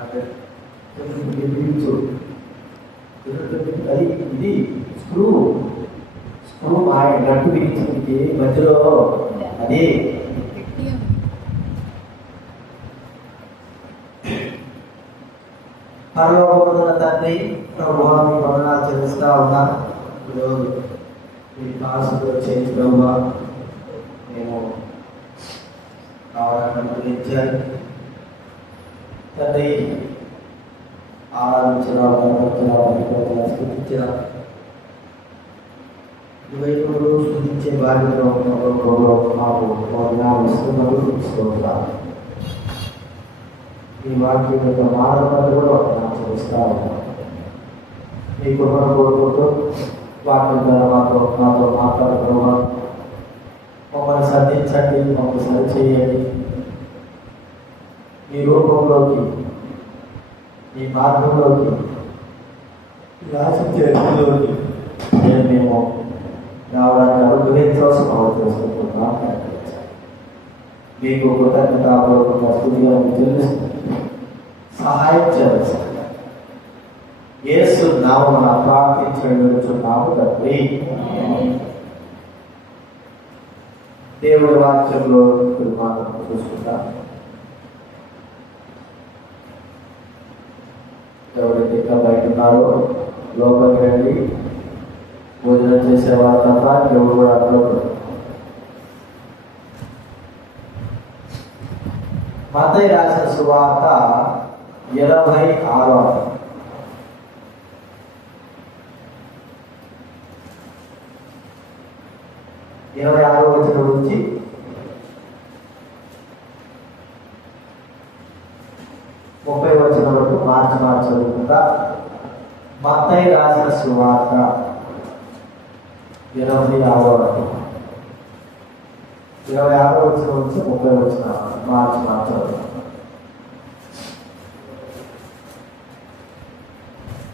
అంటే అది ఇది స్క్రూ నట్టు బిగించింది మధ్యలో అది పరలోకమున్న తండ్రి ప్రభువాన్ని వందనాలు చెల్లిస్తా ఉన్నాను. ఈరోజు ఈ కాసులు చేసి ప్రభు మేము కావాలని గురించారు తండ్రి. ఆరాధించిన స్థుతించిన ఇవైపులు స్థుతించే బాధ్యతలో మాకు ఇస్తున్నారు. ఈ వాక్యం యొక్క మానవాళ్ళు కూడా చేస్తా ఉన్నాం. మీ కృపను కోరుకుంటూ వాక్యం ద్వారా నాతో మాట్లాడుతున్న మమ్మల్ని సంధించండి, మమ్మల్ని సరిచేయండి. మీ రూపంలోకి, మీ మార్గంలోకి, రాసిలోకి మేము రావడానికి అనుగ్రహించవలసిన అవసరం. మీకు కృతజ్ఞతాపూర్వకంగా స్తుతిగా చెల్లిస్తూ సహాయం చేయాల్సి యేసు నామమున ప్రార్థించుచున్నాము తండ్రి. దేవుడి వాక్యంలో మనం చూసుకుంటాం. ఎవరైతే ఇంకా బయట ఉన్నారో లోపలికి వెళ్ళి భోజనం చేసేవారు తప్ప ఎవరు కూడా అడగదు. మత్తయి రాసిన సువార్త 26వ 26వ వచనం నుంచి 30వ వచనం వరకు మార్చి చదువుకుంటా. మత్తయి రాసిన సువార్త 26వ 26వ వచనం నుంచి 30వ వచనం మార్చి చదువుకుంటాం.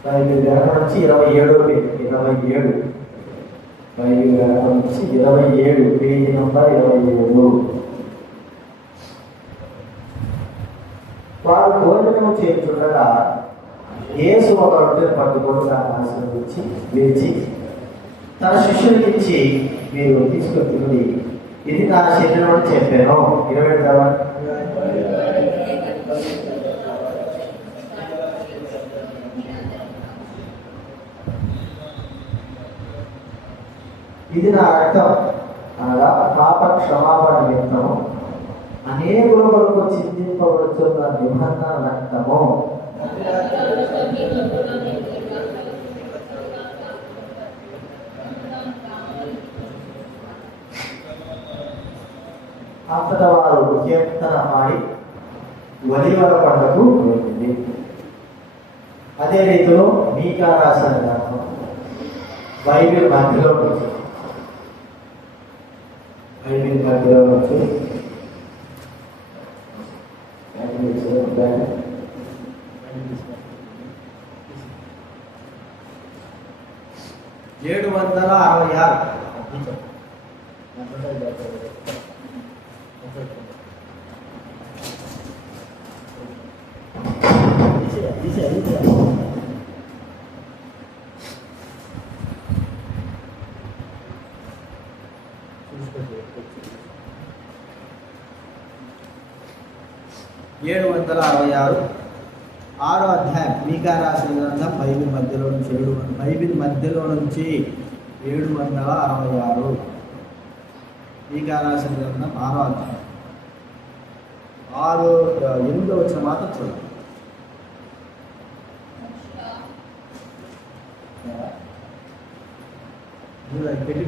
బైబిల్ గ్రంథం నుంచి 27 బైబిల్ గ్రంథం నుంచి 27 పేజీ నంబర్ 27. వారు భోజనం చేస్తుండగా యేసు ఒక రొట్టెను పట్టుకొని దాన్ని ఆశీర్వదించి విరిచి తన శిష్యులకి ఇచ్చి, మీరు తీసుకొని తిని, ఇది నా శరీరం అని చెప్పాను. 20 తర్వాత ఇది నా రక్తం అనగా పాప క్షమాపణ నిమిత్తము అనేకుల కొరకు చిందింపబడుతున్న నిబంధన రక్తము. అంతటా వారు కీర్తన పాడి ఒలీవల పండుగకు వెళ్ళింది. అదే రీతిలో మీకా రాసిన గ్రంథం బైబిల్ మధ్యలో నుంచి 766 6వ అధ్యాయం మీకా రాసిన గ్రంథం బైబిల్ మధ్యలో నుంచి 766 మీకా రాసిన గ్రంథం 6వ అధ్యాయం 8వ వచనం మాత్రం చూడండి. పెట్టి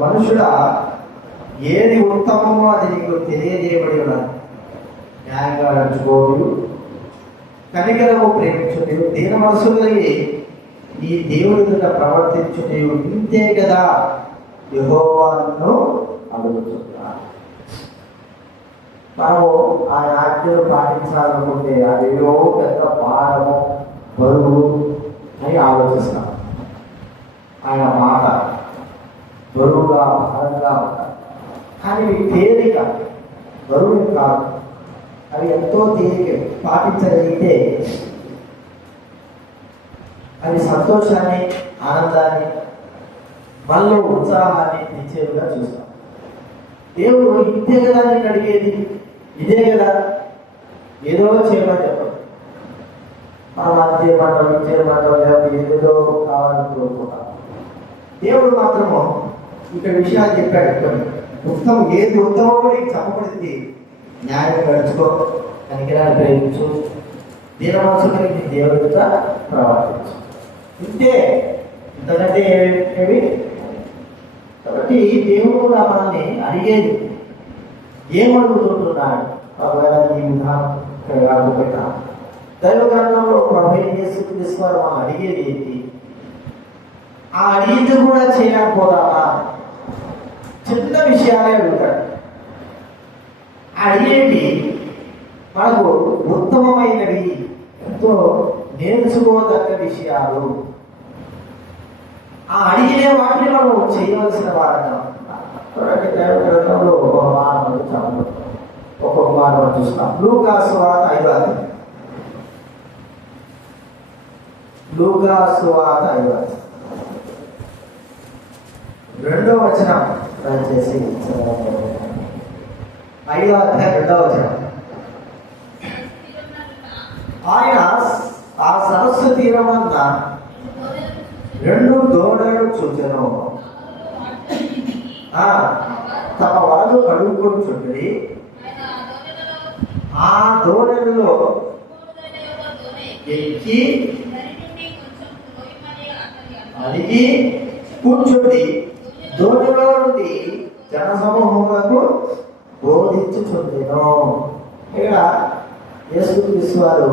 మనుషుడా, ఏది ఉత్తమమో అది నీకు తెలియజేయబడి ఉన్నది. న్యాయంగా నడుచుకోడు, కనికరము ప్రేమించుటయు, దీన మనసు కలిగి ఈ దేవుని ఎదుట ప్రవర్తించుటయు ఇంతే కదా యెహోవాను అడుగుతున్నాను. మనము ఆయన ఆజ్ఞలు పాటించాలనుకుంటే అదేదో పెద్ద భారము బరువు అని ఆలోచిస్తాం. ఆయన మాట బరువుగా భారంగా ఉంటాయి, కానీ ఇవి తేలిక, బరువు కాదు. అవి ఎంతో తేలిక, పాటించగలిగితే అవి సంతోషాన్ని, ఆనందాన్ని, మనలో ఉత్సాహాన్ని తెచ్చేవిగా చూస్తాం. దేవుడు ఇంతే కదా నేను అడిగేది, ఇదే కదా, ఏదో చేయమని చెప్పదు. మనం అది చేయమంటాం, ఇది చేయమంటాం, లేకపోతే ఏదేదో కావాలని కోరుకుంటాం. దేవుడు మాత్రము ఇక్కడ విషయాలు చెప్పాడు. ఉత్తమం ఏది ఉత్తమో నీకు చెప్పబడింది, న్యాయం గడుచుకో, కనికరాన్ని ప్రేమించు, దీన మనసు కలిగి దేవుడితో ప్రవర్తించు. ఇంతే, ఇంతకంటే ఏమి. కాబట్టి దేవుడు కూడా మనల్ని అడిగేది ఏమడుగుతుంటున్నాడు. ఒకవేళ ఈ విధానం కాకపోయినా దైవ గ్రంథంలో ప్రభు యేసుక్రీస్తు వారు మనం అడిగేది ఏంటి? ఆ అడిగింది కూడా చేయకపోదామా? చిన్న విషయాలే అడుగుతాడు. అడిగేటి మనకు ఉత్తమమైనవి, ఎంతో నేర్చుకోదగ్గ విషయాలు. ఆ అడిగిన వాటిని మనం చేయవలసిన వారంగా గ్రంథంలో ఒక మానవ చూస్తాం. లూకా సువార్త 5వ అధ్యాయం. లూకా సువార్త 5వ అధ్యాయం 2వ వచనం దయచేసి. 5వ అధ్యాయం 2వ వచనం. ఆయన ఆ సరస్సు తీరమంతా 2 దూడలు చూచెను. తమ వాళ్ళు కడుక్కొని చుట్టి ఆ దూడలలో ఎక్కి అడిగి కూర్చుండి దూడలో నుండి జనసమూహములకు బోధించుచుండెను. ఇక్కడ యేసుక్రీస్తు వారు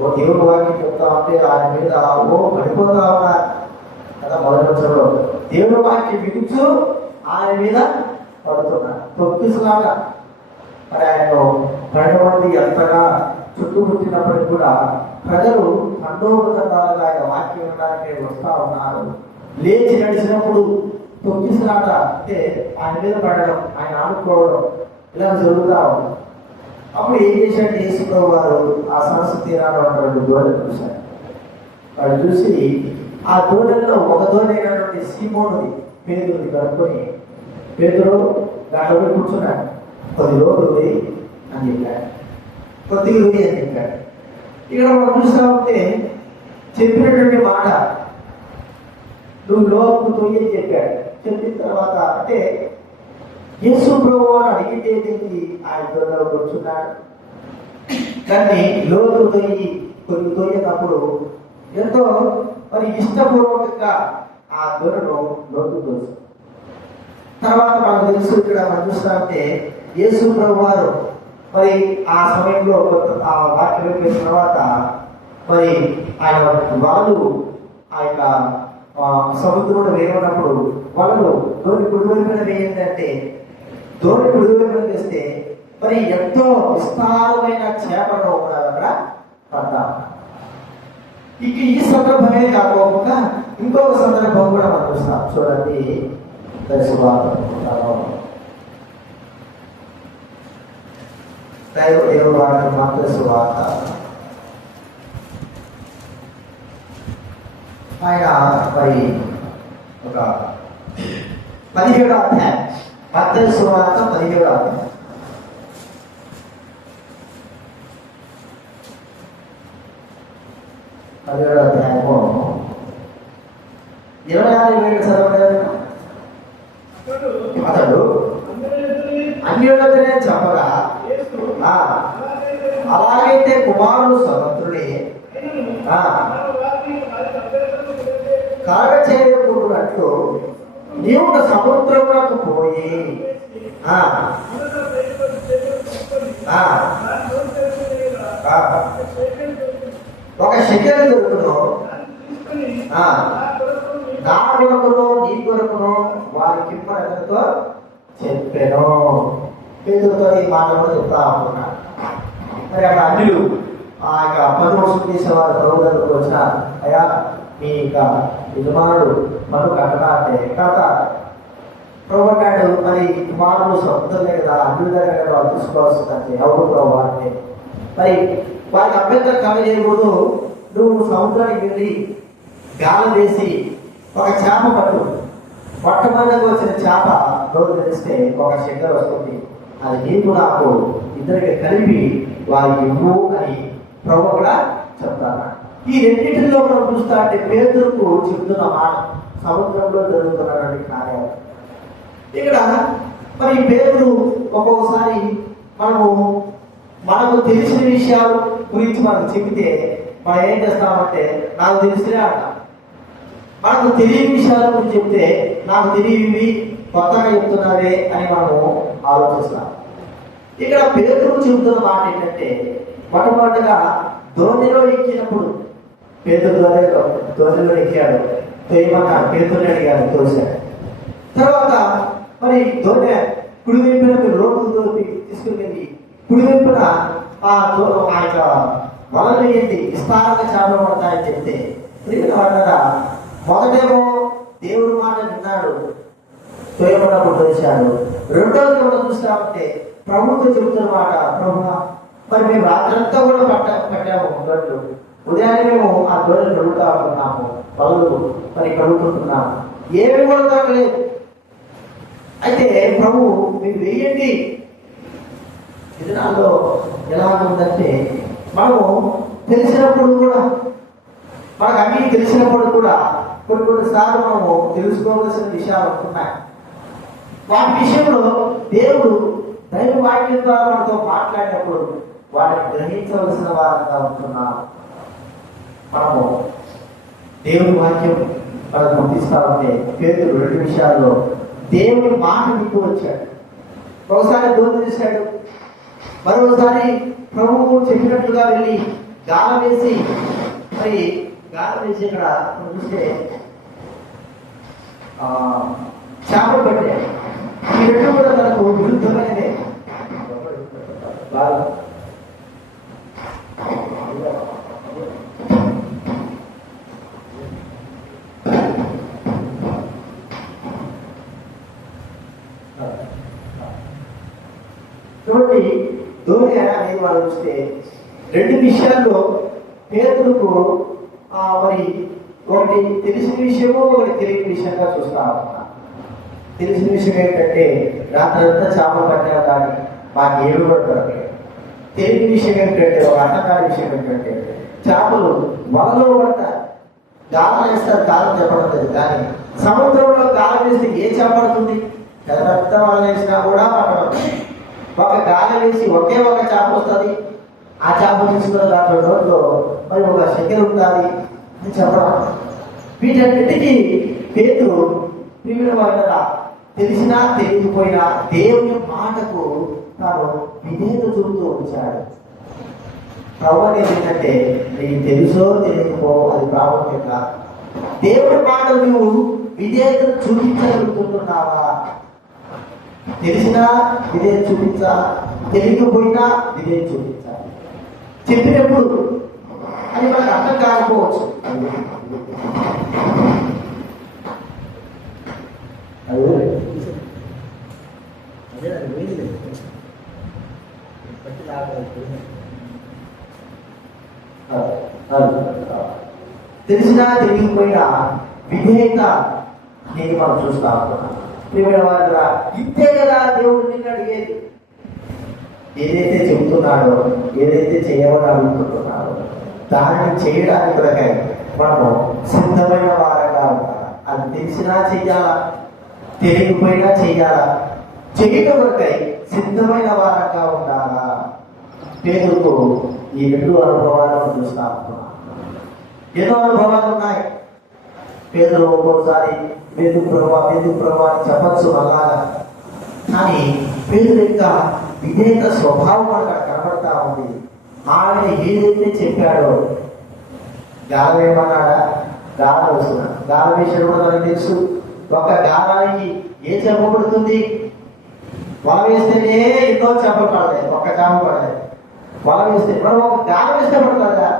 ఓ దేవుడు వాక్యం చెప్తా ఉంటే ఆయన మీద పడిపోతా ఉన్నారు కదా. మొదటి దేవుడు వాక్యం విడుచు ఆయన మీద పడుతున్నారు, తొక్కిసలాగా. మరి ఆయన 12 మంది ఎంతగా చుట్టుముట్టినప్పటికీ కూడా ప్రజలు ఖండోపతండాలుగా ఆయన వాక్యం వినడానికి వస్తా ఉన్నారు. లేచి నడిచినప్పుడు తొక్కిసలాట, అంటే ఆయన మీద పడడం, ఆయన ఆడుకోవడం, ఇలా జరుగుతూ ఉంది. అప్పుడు ఏం చేశాడు యేసుప్రభు వారు? ఆ సరస్సు తీరాలు అన్నటువంటి దూడలు చూశాడు. వాడు చూసి ఆ దూడల్లో ఒక దూడైనటువంటి సీమోనుది, పేదరుది కనుక్కొని, పేదరు దాంట్లో కూర్చున్నాడు. 10 రోజులు పోయి అని చెప్పాడు, కొద్దిగా పోయి అని చెప్పాడు. ఇక్కడ మనం చూస్తూ ఉంటే చెప్పినటువంటి మాట నువ్వు లోపు తొయ్యి అని చెప్పాడు. చెప్పిన తర్వాత అంటే యేసు ప్రభువు అడిగితే ఆయన దొరలో కూర్చున్నాడు. కానీ లోతు కొన్ని తొయ్యేటప్పుడు ఎంతో మరి ఇష్టపూర్వకంగా ఆ దొరను లోతు తోసు. తర్వాత మనకు తెలుసు, ఇక్కడ మనం చూస్తామంటే యేసు ప్రభు వారు మరి ఆ సమయంలో ఆ వాక్యం అయిపోయిన తర్వాత మరి ఆయన వాళ్ళు ఆ యొక్క సముద్రంలో వేయనప్పుడు వాళ్ళు దోని కుడివైపున వేయండి, దోని కుడివైపున వేస్తే మరి ఎంతో విస్తారమైన చేపలు అక్కడ పడ్డా. ఇక ఈ సందర్భమే కాకుండా ఇంకొక సందర్భం కూడా మనం చూస్తాం. చూడండి, దేవుడు వాటి మాత్ర సువార్త ఆయన మరి ఒక 17వ అధ్యాయం, మత్తయి సువార్త 17వ అధ్యాయం. అధ్యాయము 26 చదవలేదు. అతడు అన్యులతోనే చెప్పగా, అలాగైతే కుమారుడు స్వతంత్రుడే కాగ చేయకూడనట్లు నీవు సముద్రములకు పోయి ఆ, ఆ, ఒక షెకెల్ దొరుకును, ఆ, నా కొరకును నీ కొరకును వారి కింపడంతో చెప్పాను. పేదలతో ఈ మాటలు చెప్తా ఉంటున్నాను. మరి అక్కడ అన్యులు ఆ యొక్క 10 రోజులు చేసేవారు ప్రభు దగ్గరకు వచ్చిన, అయ్యా మీ యొక్క యజమానుడు మనం కట్టడా అంటే కడతా ప్రభు అన్నాడు. మరి కుమారుడు సొంతలే కదా, అన్యుల దగ్గర కదా వాళ్ళు తీసుకోవాల్సిందంటే ఎవరు ప్రభు అంటే, మరి వారికి అభ్యంతరం కలగజేయకూడదు. నువ్వు సముద్రానికి వెళ్ళి గాలం వేసి ఒక చేప పట్టమన్నకు వచ్చిన చేప రోజు తెలిస్తే ఒక షెకెల్ వస్తుంది, అది నీకు నాకు ఇద్దరికి కలిపి వారికి ఇవ్వు అని ప్రభు కూడా చెప్తాను. ఈ రెండింటిలో మనం చూస్తా అంటే పేతురుకు చెప్తున్న మాట సముద్రంలో జరుగుతున్నటువంటి కార్యాలు. ఇక్కడ మరి పేతురు ఒక్కొక్కసారి మనకు తెలిసిన విషయాలు గురించి మనకు చెబితే మనం ఏం చేస్తామంటే నాకు తెలిసినే అంటాం. మనకు తెలియని విషయాల గురించి చెప్తే నాకు తెలియవి కొత్తగా చెప్తున్నారే అని మనము ఆలోచిస్తాం. ఇక్కడ పేతురు చెబుతున్న మాట ఏంటంటే, మొట్టమొదటిగా ధోనిలో ఎక్కినప్పుడు పేతురు ధోనిలో ఎక్కాడు, తోయమన్నాడు, పేతురుని అడిగాడు, తోశాడు. తర్వాత మరి ధోని కుడి వైపున మీరు లోపల తీసుకుని వెళ్ళి కుడి వైపున ఆ యొక్క వలలు వేయండి, విస్తారంగా చేపలు పడతాయని చెప్తే వాళ్ళ మొదటేమో దేవుడి మాట విన్నాడు, తోయమన్నప్పుడు తోశాడు. రెండోది కూడా చూస్తామంటే ప్రభుత్వం చెబుతున్న మాట, ప్రభు మరి మేము రాత్రంతా కూడా పట్టాము గొడ్లు, ఉదయాన్నే మేము ఆ గొర్రెలు కడుగుతా ఉంటున్నాము, పనులు మరి కడుగుతుంటున్నాము, ఏమి కూడా దొరకలేదు. అయితే ప్రభు మీరు వేయండి. విధానాల్లో ఎలా ఉందంటే మనము తెలిసినప్పుడు కూడా, మనకు అన్నీ తెలిసినప్పుడు కూడా కొన్నిసార్లు మనము తెలుసుకోవాల్సిన విషయాలు ఉన్నాయి. వాటి విషయంలో దేవుడు దైవ వాక్యం ద్వారా మనతో మాట్లాడినప్పుడు వాటిని గ్రహించవలసిన వారంగా ఉంటున్నాం. మనము దేవుడి వాక్యం మనకు పంపిస్తా ఉంటే పేతురు 2 విషయాల్లో దేవుడి మాట వింటూ వచ్చాడు. ఒకసారి దోణి తీశాడు, మరోసారి ప్రభువు చెప్పినట్లుగా వెళ్ళి గాలం వేసి మరి గాలం వేసి ఇక్కడ చూస్తే చేపలు పట్టాడు. ఈ 2 కూడా తనకు విరుద్ధమైనదే. చూడండి, ధోని అనేది వాళ్ళు చూస్తే 2 విషయాల్లో పేతురుకు మరి ఒకటి తెలిసిన విషయము, ఒకటి తెలియని విషయంగా చూస్తా ఉన్నా. తెలిసిన విషయం ఏంటంటే రాత్రంతా చేపలు పట్టాము కానీ మాకు ఏమి కూడా దొరకలేదు. తెలియని విషయం ఏంటంటే, ఒక అర్థకాల విషయం ఏంటంటే చేపలు వలలో పడతారు, గాలం వేస్తారు, కాలం చెప్పడం లేదు. కానీ సముద్రంలో గాలం వేస్తే ఏ చేప పడుతుంది? పెద్ద వల వేసినా కూడా పడడం. ఒక గాలం వేసి ఒకే ఒక చేప వస్తుంది, ఆ చేప తీసుకున్న దాంట్లో రోజులో మరి ఒక షెకెల్ ఉంటుంది అని చెప్పడం. వీటన్నిటికీ పేతురు ప్రియుల వల్ల తెలిసినా తెలియకపోయినా దేవుని మాటకు తాను విధేయత చూపుతూ వచ్చాడు. ప్రభు ఏంటంటే నీకు తెలుసో తెలియకపో అది ప్రాముఖ్యం కాదు. దేవుడి మాట నువ్వు విధేయతను చూపించగలుగుతున్నావా? తెలిసినా విధేయత చూపించాలి, తెలియకపోయినా విధేయత చూపించాలి. చెప్పినప్పుడు అది మనకు అర్థం కాకపోవచ్చు. తెలిసినా తెలియకపోయినా విధేయత నేను మనం చూస్తా ఉంటున్నాం. ఇంతే కదా దేవుడు నిన్ను అడిగేది. ఏదైతే చెబుతున్నాడో, ఏదైతే చేయమని అడుగుతున్నాడో దాన్ని చేయడానికి కొరకై మనము సిద్ధమైన వారంగా ఉండాలి. అది తెలిసినా చెయ్యాలా, తెలియకపోయినా చెయ్యాలా, చేయటం కొరకై సిద్ధమైన వారంగా ఉండాలా. పేతురుకు ఈ 2 అనుభవాలను చూస్తా ఉంటున్నాం. ఎన్నో అనుభవాలు ఉన్నాయి. పేతురు ఒక్కోసారి ఎందుకు ప్రభావ అని చెప్పచ్చు అలాగా. కానీ పేతురు ఇంకా విధేయత స్వభావం మనకు కనబడతా ఉంది. ఆయన ఏదైతే చెప్పాడో, గాలం ఏమన్నాడా? గాలం వస్తున్నాడు. గాలం వేసాడు కూడా మనకు తెలుసు. ఒక గాలానికి ఏ చేప పడుతుంది? వల వేస్తేనే ఎన్నో చేపలు పడలేదు, ఒక్క చేప పడలేదు. వల వేస్తే మనం ఒక గాలం వేస్తే పడతాడా?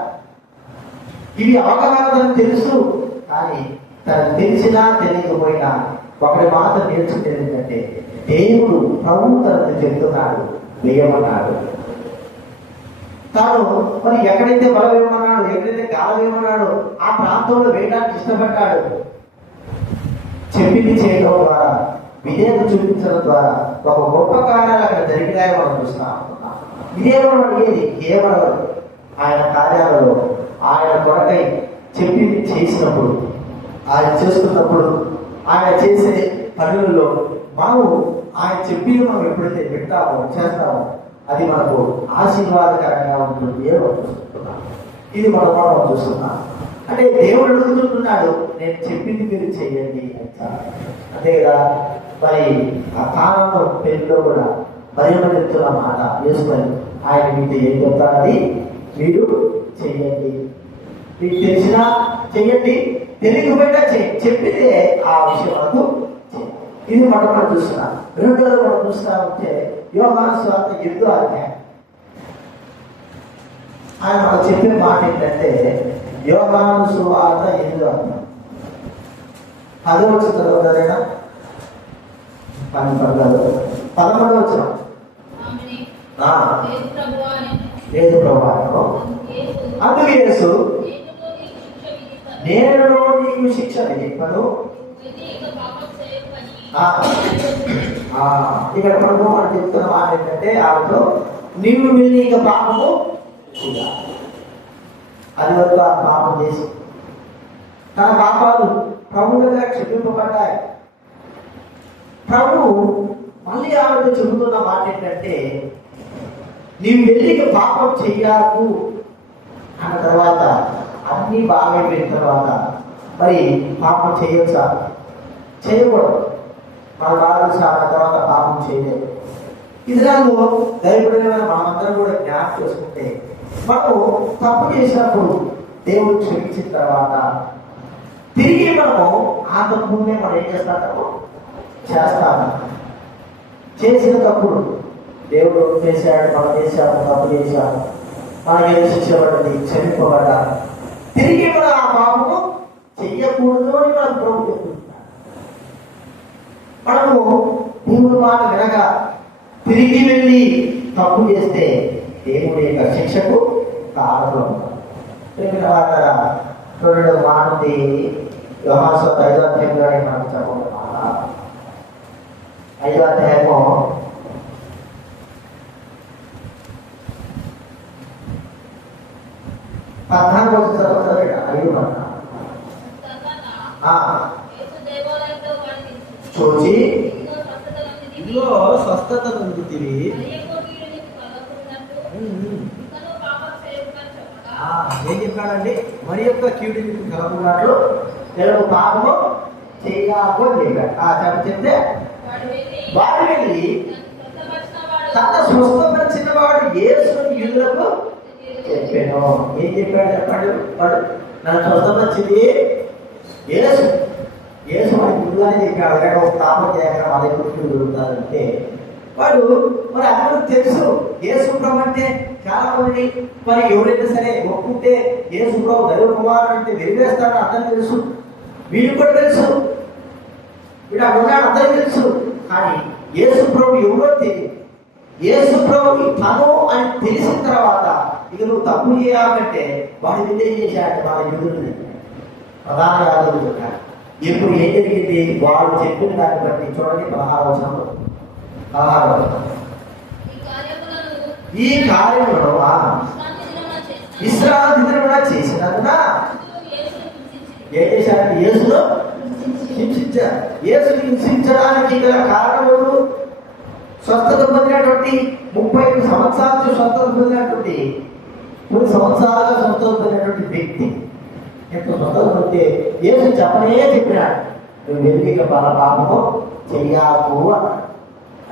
ఇవి అవగాహన తెలుసు, కానీ తనకు తెలిసినా తెలియకపోయినా ఒకటి మాత్రం నేర్చుకునేది ఏంటంటే, దేవుడు ప్రభువు తనకు చెప్తున్నాడు, వేయమన్నాడు. తాను మరి ఎక్కడైతే బలం వేయమన్నాడు, ఎక్కడైతే గాలం వేయమన్నాడు ఆ ప్రాంతంలో వేయడానికి ఇష్టపడ్డాడు. చెప్పింది చేయడం ద్వారా, విధేయత చూపించడం ద్వారా ఒక గొప్ప కార్యాలు అక్కడ జరిగినాయో మనం చూస్తాం. ఇదేమన్నా అడిగేది కేవలం ఆయన కార్యాలలో ఆయన కొరకై చెప్పింది చేసినప్పుడు, ఆయన చేస్తున్నప్పుడు, ఆయన చేసే పనులలో మనము ఆయన చెప్పింది మనం ఎప్పుడైతే వింటామో చేస్తామో అది మనకు ఆశీర్వాదకరంగా ఉంటుంది అని చూస్తున్నాం. ఇది మనం చూస్తున్నాం. అంటే దేవుడు అడుగుతుంటున్నాడు, నేను చెప్పింది మీరు చెయ్యండి అంటారు. అంతే కదా. మరి ఆ కాలంలో పెళ్లిలో కూడా మరియమ్మ చెప్తున్న మాట వేసుకొని ఆయన మీతో ఏం చెప్తాడని మీరు చెయ్యండి. మీకు తెలిసినా చెయ్యండి, తెలియకపోయినా చెప్పితే ఆ విషయం మనకు. ఇది మనం చూస్తున్నాం. రెండోది మనం చూస్తా ఉంటే యోహాను సువార్త 8వ అధ్యాయం. ఆయన మనకు చెప్పే మాట ఏంటంటే, యోహాను సువార్త 8వ అధ్యాయం 10వ వచ్చిన తర్వాత 11వ వచ్చిన లేదు ప్రభావం. అందుకు యేసు, నేను నీకు శిక్ష విధింపను. ఇక్కడ ప్రభు మనం చెప్తున్న మాట ఏంటంటే, ఆమెతో నీవు వెళ్ళి ఇక పాపము చేయాలి. అది వరకు ఆ పాపం చేసి తన పాపాలు ప్రభు దగ్గర క్షమింపబడ్డాయి. ప్రభు మళ్ళీ ఆమెతో చెబుతున్న మాట ఏంటంటే, నీవు వెళ్ళి పాపం చెయ్యాకు అన్న తర్వాత అన్నీ బాగైపోయిన తర్వాత మరి పాపం చేయొచ్చా? చేయకూడదు. మన బాగా చాలా తర్వాత పాపం చేయలేదు. ఇదిరాలు దైవమైన మనమందరం కూడా జ్ఞాపకం చేసుకుంటే, మనము తప్పు చేసినప్పుడు దేవుడు క్షమించిన తర్వాత తిరిగి మనము ఆ తప్పునే మనం ఏం చేస్తాము? చేస్తాము. చేసిన తప్పుడు దేవుడు చేశాడు, మనం చేశాము, తప్పు చేశాము, మనకి శిక్ష పడింది, క్షమింపబడ్డా తిరిగి మనం ఆ పాపము చెయ్యకూడదు అని మనం ప్రభు చెప్తున్నాడు. మనము దేవుడు మాట వినగా తిరిగి వెళ్ళి తప్పు చేస్తే దేవుడి యొక్క శిక్షకు కారణం. చూడండి మానది యోహాను సువార్త 5వ అధ్యాయంలో మనం చదువుకున్నాం. 5వ అధ్యాయము 14వ చదువుతారు. 5 చూచి ఇదిగో స్వస్థత పొందుతుంది. ఏం చెప్పాడండి? మరి యొక్క కీడు మీకు కలగకున్నట్లు నేను పాపము చేయకు అని చెప్పాడు. చెప్తే వాడు వెళ్ళి తన స్వస్థపరిచిన వాడు యేసుని యూదులకు చెప్పాను. ఏం చెప్పాడు చెప్పండి? వాడు నన్ను స్వస్థపరిచింది యేసు. యేసు వాడికి ముందుగానే చెప్పాడు, అక్కడ ఒక పాపం చేయక వాళ్ళ గురించి దొరుకుతారంటే వాడు మరి అందరూ తెలుసు. యేసు ప్రభు అంటే చాలా మంది మరి ఎవరైనా సరే ఒప్పుకుంటే యేసు ప్రభు దైవ కుమారుడు అంటే వెలివేస్తాడని అందరూ తెలుసు. వీళ్ళు కూడా తెలుసు, వీడు అక్కడ ఉన్నాడు అందరూ తెలుసు. కానీ యేసు ప్రభు ఎవరో తెలియదు. యేసు ప్రభు తను అని తెలిసిన తర్వాత ఇక నువ్వు తప్పు చేయాలంటే వాడు విజయం చేశాడు. వాళ్ళ యూదుల్ని ప్రధాన యాదవులు చెప్పారు. ఇప్పుడు ఏం జరిగింది? వాడు చెప్పిన దాన్ని బట్టి చూడండి 16వ వచనంలో ఈ కార్యములను విశ్రాంతి దినమున చేసినందున ఏం చేశారు? యేసును హింసించారు. యేసుని హింసించడానికి గల కారణములు స్వస్థత పొందినటువంటి 35 సంవత్సరాలు స్వస్థత పొందినటువంటి 3 సంవత్సరాలుగా స్వస్థత పొందినటువంటి వ్యక్తి ఎంత స్వస్థత పొందితే యేసు చెప్పినాడు, నువ్వు వెలిగిక పాపము చెయ్యాకు అన్నాడు.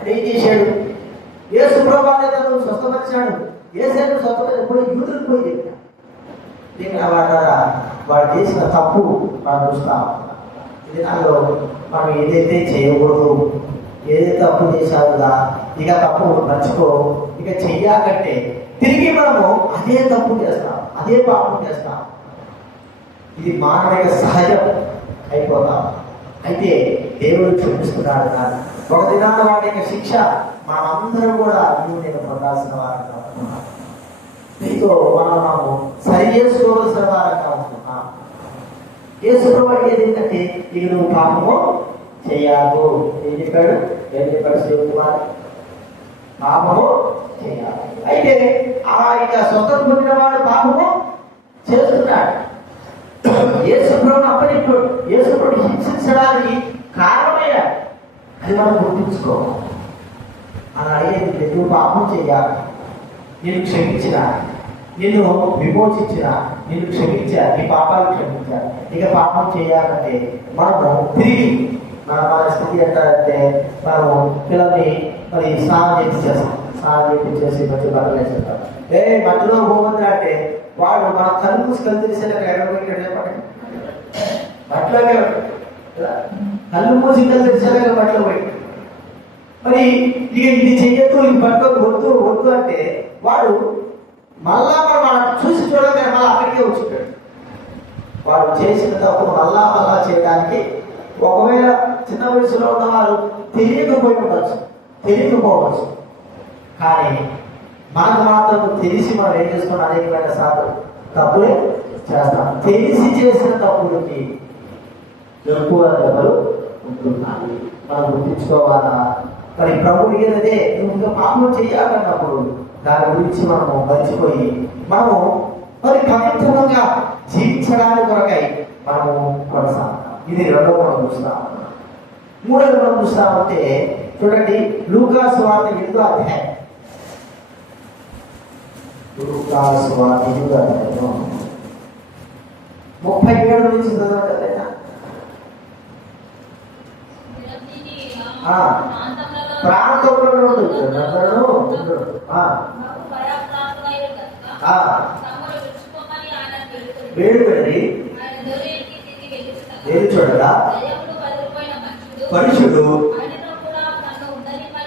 అదేం చేశాడు? యేసు ప్రభువే తనను స్వస్థపరిచాడు. యేసయ్యను స్వస్థపరిచినప్పుడు యూదులకు పోయి చెప్పాడు. దీని వాడు చేసిన తప్పు మనం చూస్తాం. ఇది దానిలో మనం ఏదైతే చేయకూడదు, ఏదైతే తప్పు చేశావుగా, ఇక తప్పు మర్చిపో, ఇక చెయ్యాలంటే తిరిగి మనము అదే తప్పు చేస్తాం, అదే పాపం చేస్తాం. ఇది మానవిక సహజం అయిపోతాం. అయితే దేవుడు క్షమిస్తున్నాడు కానీ ఒక దినాన వాడి యొక్క శిక్ష మనమందరం కూడా నేను పొందాల్సిన వారంగా ఉంటున్నాం. దీంతో మనము సరి చేసుకోవాల్సిన వారంగా ఉంటున్నాం. యేసు ప్రభువు ఏంటంటే ఇక నువ్వు పాపము చేయాలి. ఏం చెప్పాడు శివకుమార్? పాపము చేయాలి. అయితే ఆ ఇక స్వతంత్రం పొందిన వాడు పాపము చేస్తున్నాడు. యేసు ప్రభువును అప్పటిప్పుడు యేసు ప్రభువుని హింసించడానికి కారణమయ్యాడు. అది మనం గుర్తుంచుకోవాలి. అని అడిగేది నువ్వు పాపం చేయాలి, నేను క్షమించిన, నిన్ను విమోచించిన, నిన్ను క్షమించా, నీ పాపాలు క్షమించా, ఇక పాపం చేయాలంటే మనము తిరిగి మన స్థితి ఏంటంటే మనము పిల్లల్ని మరి స్నానం చేసి మంచి బట్టలు వేసేస్తాం. మధ్యలో పోవద్దు అంటే వాడు మన కళ్ళు మూసి కళ్ళు తెలిసేలా ఎగరబోయాడు చెప్పండి. బట్టలోనే కళ్ళు మూసి కళ్ళు తెలిసేలాగా బట్టలో పోయి మరి ఇక ఇది చెయ్యొద్దు, ఇది పట్టుకోదు, వద్దు అంటే వాడు మళ్ళా మనం చూసి చూడగా మళ్ళీ అక్కడికే వచ్చిపోయాడు. వాడు చేసిన తప్పు మళ్ళా చేయడానికి ఒకవేళ చిన్న వయసులో ఉన్నవారు తెలియకపోవచ్చు. కానీ మనకు మాత్రం తెలిసి మనం ఏం చేసుకున్న అనేకమైన సార్లు తప్పులే చేస్తాం. తెలిసి చేసిన తప్పులకి ఎక్కువ దెబ్బలు ఉంటున్నాయి. మనం గుర్తించుకోవాలా? మరి ప్రభువు ఏదైతే నువ్వు పాపం చేయాలన్నప్పుడు దాని గురించి మనము మర్చిపోయి మనము మరి పవిత్రంగా జీవించడానికి కొరకై మనము కొనసాగుతాం. ఇది రెండవ మనం చూస్తాం. మూడవ మనం చూస్తామంటే చూడండి, లూకా సువార్త 8వ అధ్యాయం. లూకా సువార్త 8వ అధ్యాయం 37 నుంచి చదవండి. ప్రాంతంలో వేడుకొని చూడగా పరుషుడు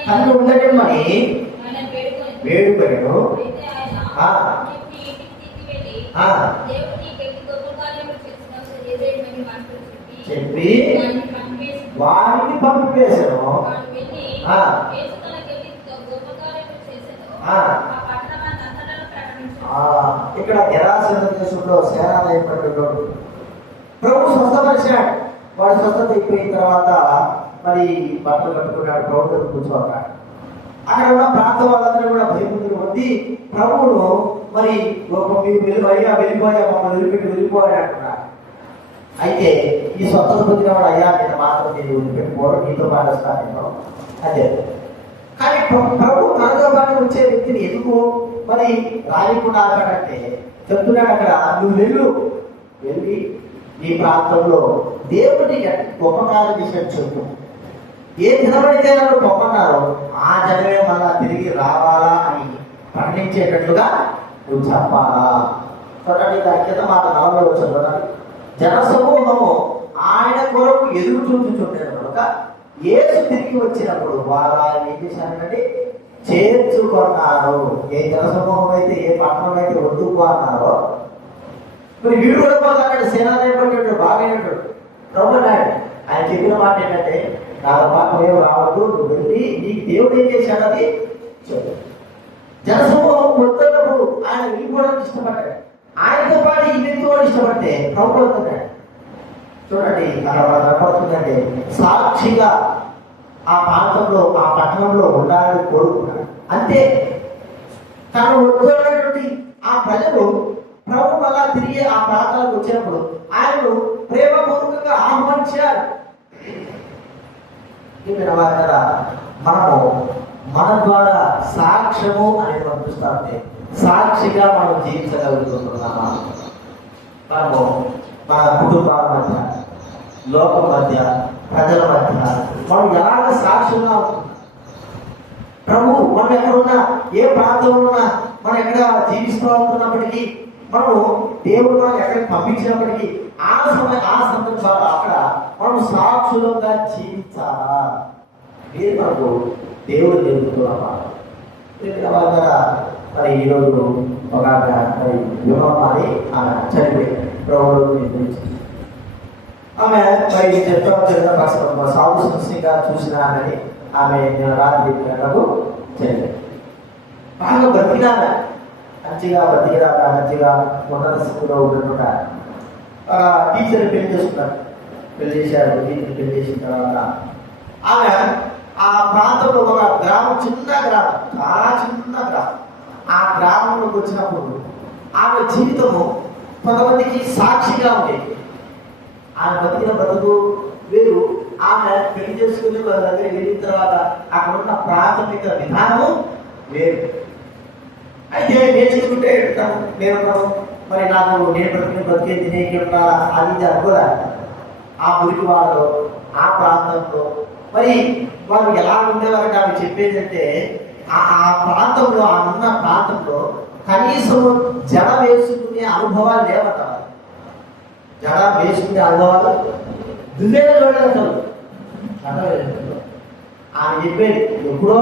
తను ఉండటమని వేడుకొనెను. చెప్పి వారిని పంపివేశాను. ఇక్కడ గెరాసీన దేశంలో సేనాధిపతుడు ప్రభు స్వస్థపరిచాడు. వాడు స్వస్థత అయిపోయిన తర్వాత మరి బట్టలు కట్టుకున్నాడు, ప్రభుత్వం కూర్చోన్నాడు. అక్కడ ఉన్న ప్రాంతం వాళ్ళందరూ కూడా భయముందుకు వచ్చి ప్రభువును మరి మీరు వెళ్ళిపోయా మమ్మల్ని వెళ్ళిపోయాడు అంటున్నారు. అయితే ఈ స్వస్థత పొందిన వాడు అయ్యా నేను మాత్రం నేను వదిలిపెట్టుకోవడం నీతో పాటిస్తాను అదే. కానీ ప్రభు తనతో పాటు వచ్చే వ్యక్తిని ఎందుకు మరి రాయకుండా ఆపాడంటే చెప్తున్నాడు అక్కడ, నువ్వు వెళ్ళి నీ ప్రాంతంలో దేవుడికి గొప్ప కార్యం చేసినట్టు చెప్పు. ఏ దినమైతే నన్ను పొమ్మన్నారో ఆ జనమే మళ్ళా తిరిగి రావాలా అని ప్రకటించేటట్లుగా నువ్వు చెప్పాలా. చూడండి, దాని కింద మాట 40 వచ్చిన జనసమూహము ఆయన కొరకు ఎదురు చూచుచుండేది కనుక యేసు తిరిగి వచ్చినప్పుడు వారు ఆయన ఏం చేశారంటే చేర్చుకున్నారు. ఏ జనసమూహం అయితే ఏ పట్టణం అయితే వద్దుకున్నారో మరి వీడు కూడా అక్కడ సేనాధిపతి బాగైనట్టు ప్రభు అన్నాడు. ఆయన చెప్పిన మాట ఏంటంటే నాతో పాటు మేము రావద్దు, నువ్వు వెళ్ళి నీకు దేవుడు ఏం చేశాడు అది చెప్పు. జనసమూహం వద్దన్నప్పుడు ఆయన వెళ్ళిపోవడానికి ఇష్టపడ్డాడు. ఆయనతో పాటు ఈ వ్యక్తి కూడా ఇష్టపడితే ప్రభు అవుతున్నాడు. చూడండి అలా కనపడుతుందంటే సాక్షిగా ఆ ప్రాంతంలో ఆ పట్టణంలో ఉండాలని కోరుకున్నాడు. అంతే, తను వద్దన్నటువంటి ఆ ప్రజలు ప్రభు వల్ల తిరిగి ఆ ప్రాంతాలకు వచ్చినప్పుడు ఆయనను ప్రేమపూర్వకంగా ఆహ్వానించారు. మనము మన ద్వారా సాక్ష్యము అనేది మనం చూస్తామంటే సాక్షిగా మనం జీవించగలుగుతున్నామా? మనము మన కుటుంబాల మధ్య, లోకం మధ్య, ప్రజల మధ్య మనం ఎలాగ సాక్షిగా ఉంటున్నాం? ప్రభు మనం ఎక్కడ ఏ ప్రాంతంలో ఉన్నా, మనం ఎక్కడ జీవిస్తూ ఉంటున్నప్పటికీ, మనము దేవుడు మనం ఎక్కడికి పంపించినప్పటికీ ఆ సందర్భాలు అక్కడ మనం సాక్షులంగా జీవించాలా. మీరు మనకు దేవుడు నేర్పుతున్నమాట. మరి ఈరోజు ఒక మరి యువమాని ఆమె చనిపోయింది. ప్రభుత్వం నిర్ణయించింది. ఆమె మరి చెప్తా సాగు సృష్టిగా చూసిన అని ఆమె రాత్రి గంటకు చనిపోయింది. బాగా బ్రతికినామె, మంచిగా బ్రతికినాక మంచిగా ఉన్నత స్థితిలో ఉన్నట్టుగా టీచర్ పెళ్లి చేసుకున్నారు. పెళ్లి చేశారు. టీచర్ పెళ్లి చేసిన తర్వాత ఆమె ఆ ప్రాంతంలో ఒక గ్రామం, చిన్న గ్రామం, చాలా చిన్న గ్రామం. ఆ గ్రామంలోకి వచ్చినప్పుడు ఆమె జీవితము కొంతమందికి సాక్షిగా ఉండేది. ఆమె బతికిన బతుకు వేరు. ఆమె పెళ్లి చేసుకుని వాళ్ళ దగ్గర వెళ్ళిన తర్వాత అక్కడ ఉన్న ప్రాథమిక విధానము వేరు. అయితే నేర్చుకుంటే నేను మరి నాకు నేను బ్రతికే తినేకుండా అది అనుకోలే. ఆ మురికి వాళ్ళు ఆ ప్రాంతంలో మరి వాళ్ళు ఎలా ఉండేవారంటే ఆమె చెప్పేదంటే ఆ ప్రాంతంలో, ఆ ఉన్న ప్రాంతంలో కనీసం జడ వేసుకునే అనుభవాలు లేవట. జడ వేసుకునే అనుభవాలు దువ్వేలు చూడలేదు. ఆమె చెప్పేది ఎప్పుడో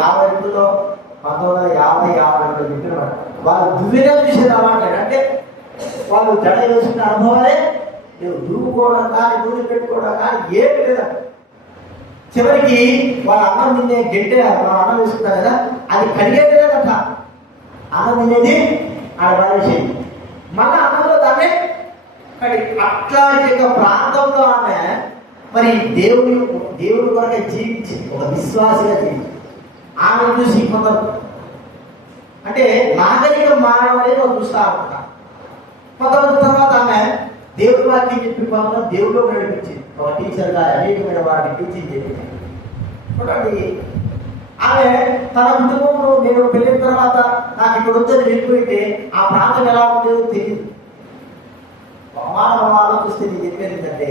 50లో 1950 చెప్పినవాడు. వాళ్ళు దువ్వెనే చూసేది అన్నమాట. అంటే వాళ్ళు జడ వేసుకునే అనుభవాలే లేవు. దువ్వుకోవడం కానీ, నూనె పెట్టుకోవడం కానీ ఏమి లేదంట. చివరికి వాళ్ళ అన్నం తినే గెంటే అన్నం వేసుకుంటారు కదా, అది కడిగేది లేదంట. అన్నం తినేది ఆడ వాడేసేది, మళ్ళీ అన్నంలో దాన్నే కడిగి. అట్లాంటి ప్రాంతంలో ఆమె మరి దేవుడి కొరకే జీవించి ఒక విశ్వాసగా జీవించి ఆమె చూసి కొందరు అంటే నాగరికం మారడం అనేది ఒక చూస్తా ఉంటా. కొంతమంది తర్వాత ఆమె దేవుడి వాక్యం చెప్పి పనులు దేవుడు నడిపించింది. ఒక టీచర్గా అనేకమైన వాటిని టీచింగ్ చేసింది. చూడండి, ఆమె తన కుటుంబంలో నేను పెళ్ళిన తర్వాత నాకు ఇక్కడ వచ్చేది వెళ్ళిపోయితే ఆ ప్రాంతం ఎలా ఉండేదో తెలియదు. మానవ ఆలోచిస్తే నేను చెప్పేది ఏంటంటే,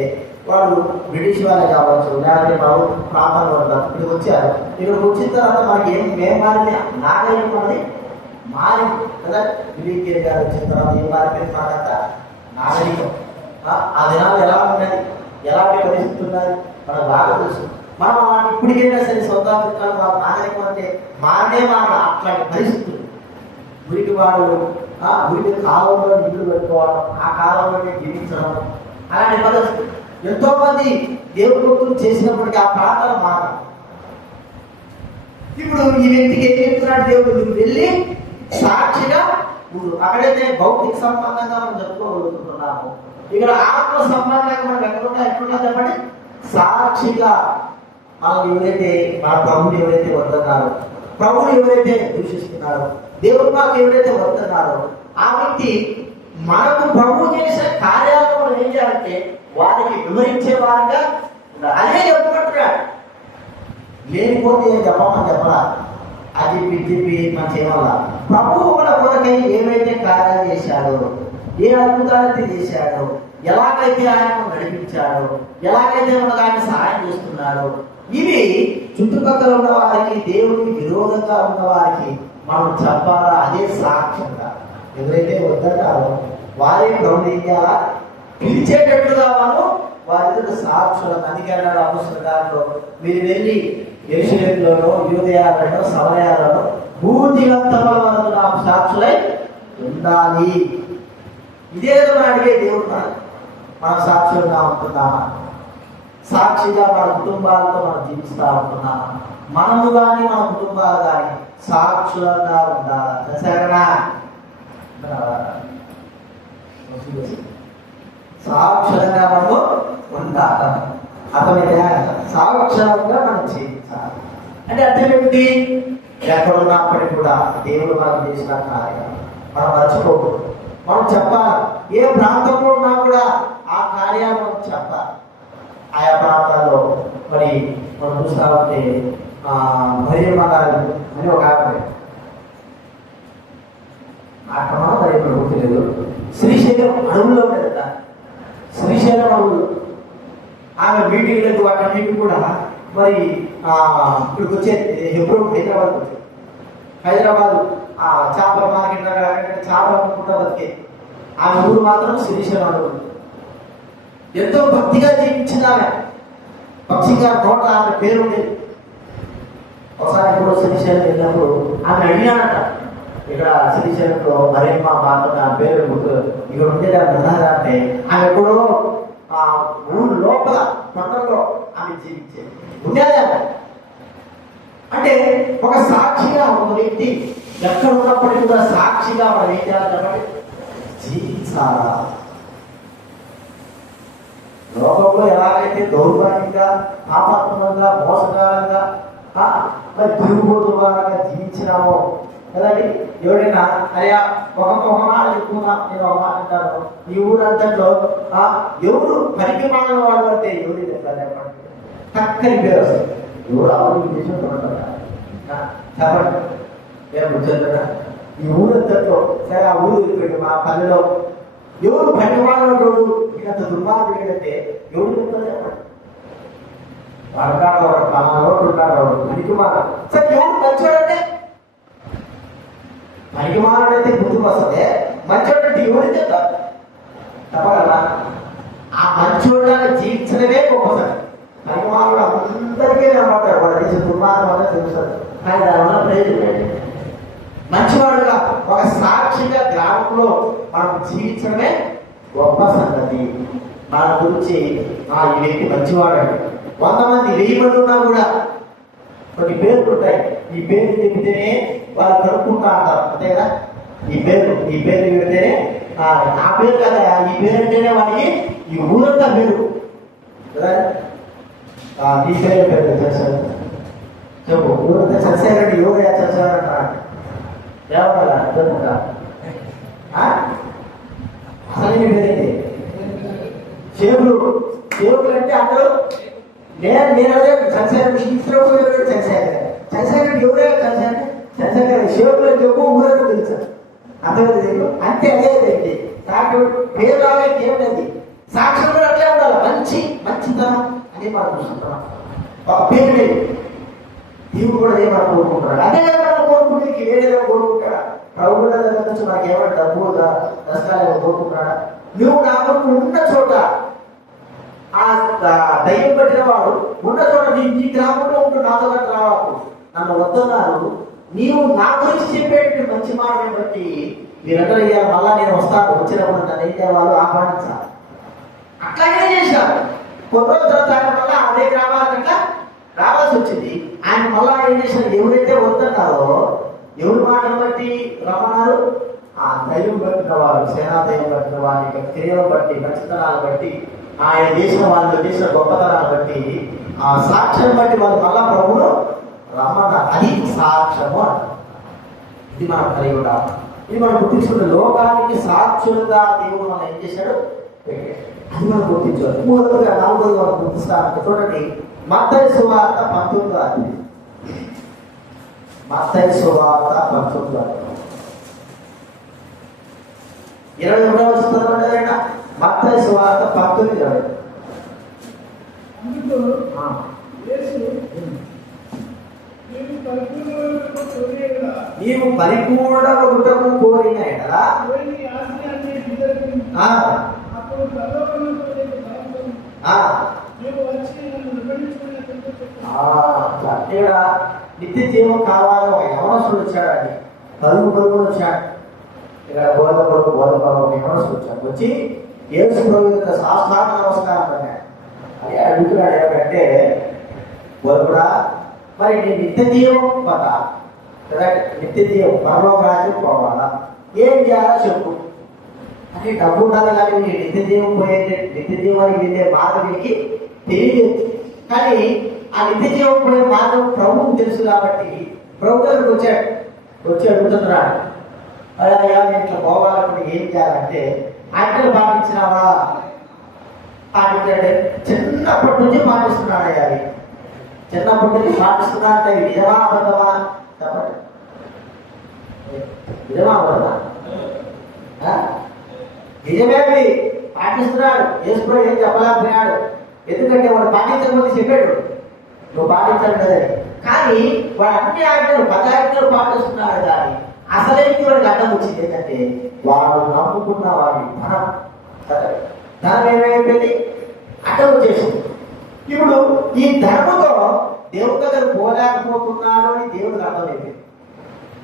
వాళ్ళు బ్రిటిష్ వాళ్ళే కావచ్చు, లేకపోతే బాబు ప్రాంతంలో ఉంటారు. ఇక్కడికి వచ్చారు. ఇక్కడికి వచ్చిన తర్వాత మనకి మేము మారింది, నాగరికం అనేది మారింది కదా. వివేక్ గారు వచ్చిన తర్వాత ఏం మారిపోయింది మనకంతా నాగరికం. ఆ దినాలు ఎలా ఉన్నాయి, ఎలాంటి పరిస్థితులు ఉన్నాయి మనకు బాగా తెలుసు. మనం ఇప్పటికైనా సరే సౌతాఫ్రికాలో వాళ్ళ నాగరికం అంటే మారనే అట్లాంటి పరిస్థితులు. గురికి వాడు గురికి కాలంలో ఇల్లు పెట్టుకోవడం, ఆ కాలంలో జీవించడం, అలాంటి పరిస్థితులు. ఎంతో మంది దేవుడి భక్తులు చేసినప్పటికీ ఆ ప్రాంతాలు మారడం. ఇప్పుడు ఈ వ్యక్తికి ఏం చెప్తున్నాడు దేవుడు? నువ్వు వెళ్ళి సాక్షిగా ఉండు. అక్కడైతే భౌతిక సంబంధంగా మనం చెప్పుకోగలుగుతున్నాము. ఇక్కడ ఆత్మ సంబంధంగా మనం ఎట్లున్నా చెప్పండి, సాక్షిగా మనం ఎవరైతే మన ప్రభుని ఎవరైతే వద్దన్నారో, ప్రభుని ఎవరైతే దూషిస్తున్నారో, దేవుడు మాకు ఎవరైతే వద్దన్నారో ఆ వ్యక్తి మనకు ప్రభు చేసే కార్యాలను మనం ఏం చేయాలంటే వారికి వివరించే వారిగా ఉండాలి. అదే చెప్పుకుంటున్నాడు. లేనిపోతే చెప్పమని చెప్పరా, అది చెప్పి మన చేయవల్ల ప్రభువు మన కొరకై ఏవైతే కార్యాలు చేశాడో, ఏ అద్భుతాలైతే చేశాడో, ఎలాగైతే ఆయన నడిపించాడో, ఎలాగైతే మనకు ఆయన సహాయం చేస్తున్నాడో, ఇవి చుట్టుపక్కల ఉన్న వారికి, దేవుడికి విరోధంగా ఉన్న వారికి మనం చెప్పాలా. అదే సాక్ష్యంగా. ఎవరైతే వద్దంటారో వారే ప్రభుని ఏం చేయాలా, పిలిచేటట్లుగా మనం వారి సాక్షులను. అందుకే అన్నాడు అపోస్తలుల కార్యంలో, మీరు వెళ్ళి యెరూషలేములోనూ యూదయలోనూ సమరయాలోనూ భూదిగంతముల వరకు నాకు సాక్షులై ఉండాలి. ఇదే మనం అడిగే దేవుడు మనం సాక్షులుగా ఉంటున్నామా? సాక్షిగా మన కుటుంబాలతో మనం జీవిస్తూ ఉంటున్నామా? మనము కానీ మన కుటుంబాలు కానీ సాక్షులంగా ఉండాలి. సరేనా? సాక్షులంగా మనము ఉండాలి. అర్థమైతే సాక్షులంగా మనం జీవించాలి అంటే అర్థం ఏంటి? ఎక్కడున్నప్పటికీ కూడా దేవుడు మనం చేసిన కార్యం మనం మర్చిపోకూడదు. మనం చెప్పాలి. ఏ ప్రాంతంలో ఉన్నా కూడా ఆ కార్యాలు మనం చెప్పాలి. ఆయా ప్రాంతాల్లో మరి మనం చూస్తా ఉంటే మరియమ్మ గారు అని ఒక ఆమె ఆటమా మరి ఇప్పుడు గుర్తులేదు. శ్రీశైలం అడవుల్లో ఉండేదట. శ్రీశైలం అడవులు ఆమె మీటింగ్లకు వాటన్నిటి కూడా మరి ఇక్కడికి వచ్చే హైదరాబాద్ వచ్చేది. హైదరాబాద్ ఆ చేపల మార్కెట్ చేపలు అమ్ముకుంటా బతికే ఆమె ఊరు మాత్రం శ్రీశైలం. ఎంతో భక్తిగా జీవించింది ఆమె. పక్షిగా నోట ఆమె పేరు ఉండేది. ఒకసారి ఇప్పుడు శ్రీశైలం వెళ్ళినప్పుడు ఆమె అడిగానట, ఇక్కడ శ్రీశైలంలో మరేమ్మ మాత్రం ఆ పేరు ఇక్కడ ఉండేది ఉన్నదా అంటే ఆమె ఎప్పుడో ఆ ఊరు లోపల పట్టణంలో ఆమె జీవించేది ఉండేది. అంటే ఒక సాక్షిగా ఒక వ్యక్తి ఎక్కడ ఉన్నప్పటికీ కూడా సాక్షిగా మనం ఏం చేయాలి చెప్పండి? జీవించాలా. లోకంలో ఎలాగైతే దౌర్భాగ్యంగా పాపాత్మకంగా మోసకారంగా మరి తిరుగుబోతు వారంగా జీవించినామో కదండి. ఎవరైనా అయ్యా ఒక మాట చెప్పుకున్నా, నేను ఒక మాట అంటాను, ఈ ఊరంతట్లో ఎవరు పనికి మానవ వాళ్ళు అంటే ఎవరు చెప్తారు చెప్పండి? చక్కని పేరు వస్తుంది. ఎవరు అవన్నీ తీసుకుంటారా చెప్పండి? నేను కూర్చోదా ఈ ఊరంతట్లో సరే ఆ ఊరు వెళ్ళిపోయింది. మా పల్లెలో ఎవరు పనికి మానవుడు ఇంత దుర్మార్గుడు అంటే ఎవరు చెప్తారు చెప్పండి? వాడుకాడు ఉంటాడు పనికి మానవుడు. సరే ఎవరు మంచోడంటే పనికి మానవుడైతే గుర్తుకు వస్తుంది. మంచోడంటే ఎవరు చెప్తారు తప్పగలరా? ఆ మంచోడాన్ని జీవించడమే గొప్పసారి. పనికి మానవుడు అందరికీ కనబడతాడు. వాడు చేసే దుర్మార్గం అనేది తెలుస్తుంది. కానీ దానివల్ల ప్రయోజనం మంచివాడుగా ఒక సాక్షిగా గ్రామంలో మనం జీవించడమే గొప్ప సంగతి. మన గురించి ఈ వ్యక్తి మంచివాడు. 100 మంది 1000 మంది ఉన్నా కూడా కొన్ని పేర్లు ఉంటాయి. ఈ పేర్లు చెబితేనే వాళ్ళు కనుక్కుంటా అంటారు అంతే కదా. ఈ పేర్లు చెబితేనే నా పేరు కదా, ఈ పేరు అంటేనే వాడికి ఈ ఊరంతా పేరు కదా. నీ పేరు చేశారు చెప్పు. ఊరంతా చచ్చారండి, ఎవరు చచ్చారంట దేవరా అసలు నీ పేరేంటి? చెవులు అంటే అందరూ నేను అదే చంద్రశేఖర్ చంద్రశేఖర్ ఎవరే చంద్రశేఖర్ శివకులు చెప్పు ఊరంతా తెలుసు అర్థమైంది. అంతే అదేంటి సాక్షి పేరు రావాలంటే ఏమిటది? సాక్ష్యం కూడా అట్లే ఉండాలి. మంచితనం అని మనం చూసుకుంటున్నాం. ఒక పేరు లేదు. దేవుడు కూడా ఏమైనా కోరుకుంటాడు. అదే మనం కోరుకుంటే వేరేగా కోరుకుంటాడా? ప్రభు కూడా దగ్గర నాకు ఏమైనా డబ్బు నష్టాలు కోరుకుంటాడా? నువ్వు నాకు ఉన్న చోట ఆ దయ్యం పట్టిన వాడు ఉన్న చోట నీ గ్రామంలో ఉంటూ నాతో పాటు రావాలి. నన్ను వద్దన్నారు. నీవు నా గురించి చెప్పేటువంటి మంచి మాటని బట్టి మీరందరూ అయ్యారు. మళ్ళా నేను వస్తాను, వచ్చినప్పుడు నన్ను అయితే వాళ్ళు ఆహ్వానించాలి. అట్లాగే చేశారు. కొన్ని రోజుల తర్వాత మళ్ళా అదే గ్రామాలకంట రావాల్సి వచ్చింది. ఆయన మళ్ళా ఏం చేశారు? ఎవరైతే వద్దన్నారో ఎవరి మాటను బట్టి రమ్మన్నారు? ఆ దైవం పట్టిన వారు, సేనా దైవం పట్టిన వారి యొక్క క్రియలు బట్టి, మంచితనాలు బట్టి, ఆయన దేశం వాళ్ళు చేసిన గొప్పతనాన్ని బట్టి, ఆ సాక్ష్యం బట్టి వాళ్ళు మళ్ళా ప్రభువును రమ్మన్నారు. అది సాక్ష్యము అంట. ఇది మనం కలిగి ఉండాలి. ఇది మనం గుర్తించుకుంటే లోకానికి సాక్షులుగా దేవుడు మనం ఏం చేశాడు అది మనం గుర్తించాలి. మూడవదిగా 4వది మనం గుర్తిస్తామంటే చూడండి, మత్తయి సువార్త 19వ అధ్యాయం. మత్తయి సువార్త 19వ అధ్యాయం 21వ వచనం. మత్తయి సువార్త 19:20. నీవు పరిపూర్ణముటకు కోరిన ఎడల నిత్య జీవం కావాలో యవనస్తుడు వచ్చాడండి. పరుగు వచ్చాడు. ఇక్కడ బోధపరుగు యవనస్తుడు వచ్చాడు. వచ్చి యేసు ప్రభు యొక్క సాష్టాంగ నమస్కారం అన్నాడు. అది అడుగుతున్నాడు ఏమంటే, బోధకుడా మరి నీ నిత్య జీవం కదా, నిత్య జీవం పరలోక రాజ్యం పోవాలా, ఏం చేయాలో చెప్పు. అంటే డబ్బు ఉండాలి కానీ నీ నిత్య జీవం నిత్య జీవానికి వెళ్ళే మార్గం నీకు తెలియదు. కానీ ఆ నిత్య జీవం పోయే మార్గం ప్రభువుకు తెలుసు కాబట్టి ప్రభు దగ్గరకు వచ్చి అడుగుతున్నాడు. అయ్యా నేను ఇట్లా పోవాలనుకుంటే ఏం చేయాలంటే, ఆజ్ఞలు పాటించినావా? పాటించాడే. చిన్నప్పటి నుంచి పాటిస్తున్నాడు. అయ్యా చిన్నప్పటి నుంచి పాటిస్తున్నా అంటే నిజమా అబద్ధమా చెప్పండి? నిజమా అబద్ధమా? నిజమే. పాటిస్తున్నాడు. యేసు ఏం చెప్పలేకపోయినాడు. ఎందుకంటే వాడు పాటించకపోతే చెప్పాడు, నువ్వు పాటించాడు కదా. కానీ వాడు అన్ని ఆజ్ఞలు 10 ఆజ్ఞలు పాటిస్తున్నాడు. కానీ అసలైన వాడికి అడ్డం వచ్చింది ఏంటంటే వాడు నమ్ముకున్న వాడి ధనం ఏమైపోయింది, అడ్డం వచ్చేసింది. ఇప్పుడు ఈ ధర్మతో దేవుడి దగ్గర పోలేకపోతున్నాడు అని దేవుడికి అర్థమైంది.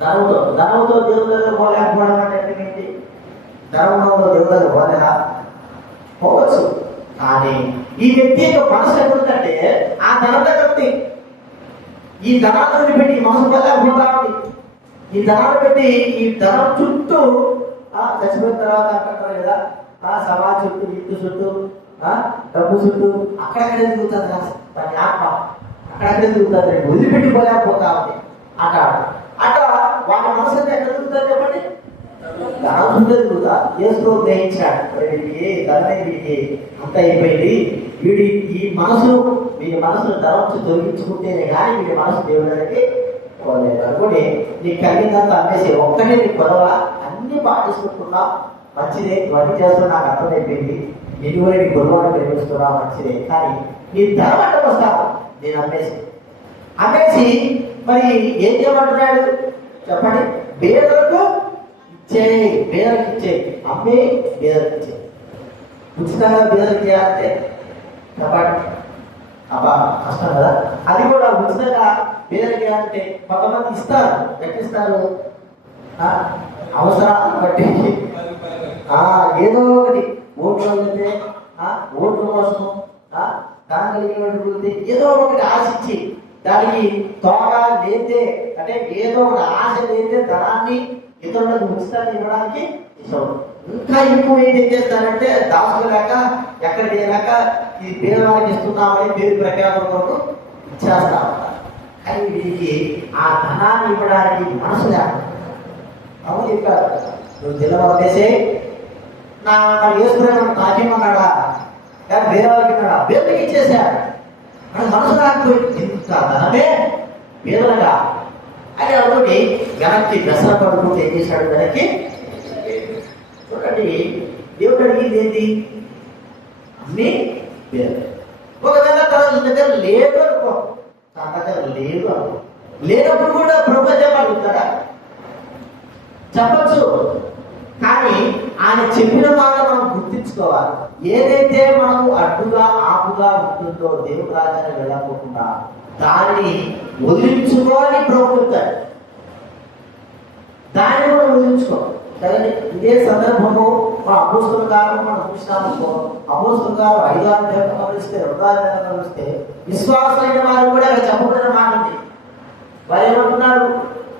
ధనంతో దేవుడి దగ్గర పోలేకపోవడం అంటే ఏంటి? ధర్మంలో దేవుడి దగ్గర పోలేదా? పోవచ్చు. కానీ ఈ వ్యక్తి యొక్క మనసు ఎక్కడుందంటే ఆ ధనం దగ్గర ఉంది. ఈ ధనాన్ని పెట్టి మనసు పోలేకపోతా ఉంది. ఈ ధనాన్ని పెట్టి ఈ ధనం చుట్టూ చచ్చిపోయిన తర్వాత అంటారు కదా, సమాజ చుట్టూ, ఇంటి చుట్టూ, డబ్బు చుట్టూ అక్కడక్కడే తిరుగుతుంది కదా దాని ఆత్మ. అక్కడక్కడే తిరుగుతుంది, వదిలిపెట్టిపోలేకపోతా ఉంది. అట వాళ్ళ మనసు అంటే ఎక్కడ తిరుగుతుంది చెప్పండి? ధనం తిరుగుతా. ఏసుకో గ్రహించాడు, వీడికి ధనమే వీడికి అంత అయిపోయింది. వీడి వీడి మనసును ధనం తొలగించుకుంటేనే కానీ వీడి మనసు దేవుడి దగ్గరికి పోలేదు అనుకోండి. నీకు కలిగిందంతా అమ్మేసి ఒక్కటే నీకు కొదవ అన్ని పాటిస్తున్నా మంచిదే, ఇవన్నీ చేస్తున్నా నాకు అర్థమైపోయింది. ఎటువంటి నీ గురువాన్ని ప్రేమిస్తున్నా మంచిదే. కానీ నీ ధనం అంటే వస్తాను నేను అమ్మేసి మరి ఏం చేయమంటున్నాడు చెప్పండి? పేదలకు ఇచ్చేయి, పేదలకు ఇచ్చేయి, అమ్మే పేదలకు ఇచ్చేయి. ఉచితంగా పేదలకు చేయాలంటే చెప్పండి అబ్బా కష్టం కదా. అది కూడా ఉచితంగా పేదలకి అంటే కొంతమంది ఇస్తారు. ఎట్టిస్తారు? అవసరాన్ని బట్టి ఏదో ఒకటి ఓట్లు వెళ్తే ఓట్ల కోసం ధనం కలిగినటువంటి ఏదో ఒకటి ఆశించి దానికి తోగా లేదే అంటే ఏదో ఒకటి ఆశ లేదే ధనాన్ని ఇతరులకు ఉచితాన్ని ఇవ్వడానికి ఇష్టం. ఇంకా ఎక్కువ ఏం చేస్తారంటే దాచుకోలేక ఎక్కడికి వెళ్ళాక ఇది పేదవాళ్ళకి ఇస్తున్నామని పేరు ప్రఖ్యాతం కొరకు ఇచ్చేస్తా ఉంటారు. కానీ వీరికి ఆ ధనాన్ని ఇవ్వడానికి మనసు లేక అవును చెప్పారు, నువ్వు జిల్లా వేసే నా వేసుకున్నాను నాకేమన్నాడా కానీ వేరే వాళ్ళకి ఉన్నాడా? పేదలకి ఇచ్చేసాడు. అది మనసు రాకపోయింది. ఇంత ధనమే పేదలుగా అని అనుకోండి. వెనక్కి దసరా పడుకుంటే ఏం చేశాడు? వెనక్కి చూడండి, దేవుడు అడిగింది ఏంటి? అన్ని పేదలు. ఒకవేళ తన దగ్గర లేదు అనుకో, తన దగ్గర లేదు అనుకో, లేనప్పుడు కూడా ప్రపంచం అడుగుతాడా? చెప్పచ్చు. కానీ ఆయన చెప్పిన మాట మనం గుర్తించుకోవాలి. ఏదైతే మనకు అడ్డుగా ఆపుగా ఉంటుందో దేవుడు రాజ్యాన్ని వెళ్ళకపోకుండా దానిని వదిలించుకోని ప్రభుత్వాడు. దాన్ని కూడా వదిలించుకో. సరే, ఇదే సందర్భంలో మా అపోస్తుల గారు మనం చూసినామనుకో, అపోస్తుల గారు 5వ అధ్యాయం గమనిస్తే 2వ అధ్యాయం గమనిస్తే విశ్వాసమైన వారు కూడా అక్కడ చెప్పబడిన మాట ఉంది. వారు ఏమంటున్నారు?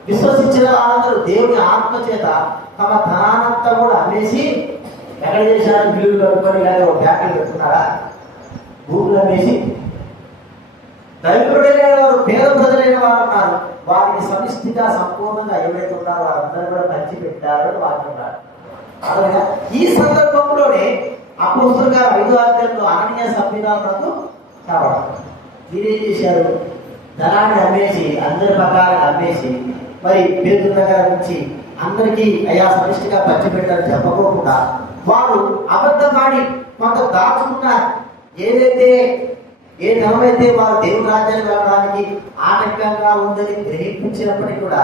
విశ్వసించిన వాళ్ళందరూ దేవుని ఆత్మ చేత తమ ధనానంతా కూడా అమ్మేసి ఎక్కడ చేశారు? బిల్లులు కట్టుకొని కానీ ఒక బ్యాంకులు పెట్టుకున్నారా? భూములు అమ్మేసి దైవకుడైన వారు, పేద ప్రజలైన వారు ఉన్నారు. వారికి సమిష్టిగా సంపూర్ణంగా ఎవరైతే ఉన్నారో వారందరూ కూడా పంచి పెట్టారు వాడుతున్నారు. అలాగే ఈ సందర్భంలోనే అపోస్తలుల గారు 5వ అధ్యాయంలో అననీయ సభ్యులకు కావాలి. మీరేం చేశారు? ధనాన్ని అమ్మేసి అందరి ప్రకారం అమ్మేసి మరి పేదల దగ్గర నుంచి అందరికీ అయా సమిష్టిగా పంచి పెట్టారని చెప్పకోకుండా వారు అబద్ధమాడి కొంత దాచుకున్నారు. ఏ ధనమైతే వారు దేవుని రాజ్యాన్ని వెళ్ళడానికి ఆటంకంగా ఉందని గ్రహించినప్పటికీ కూడా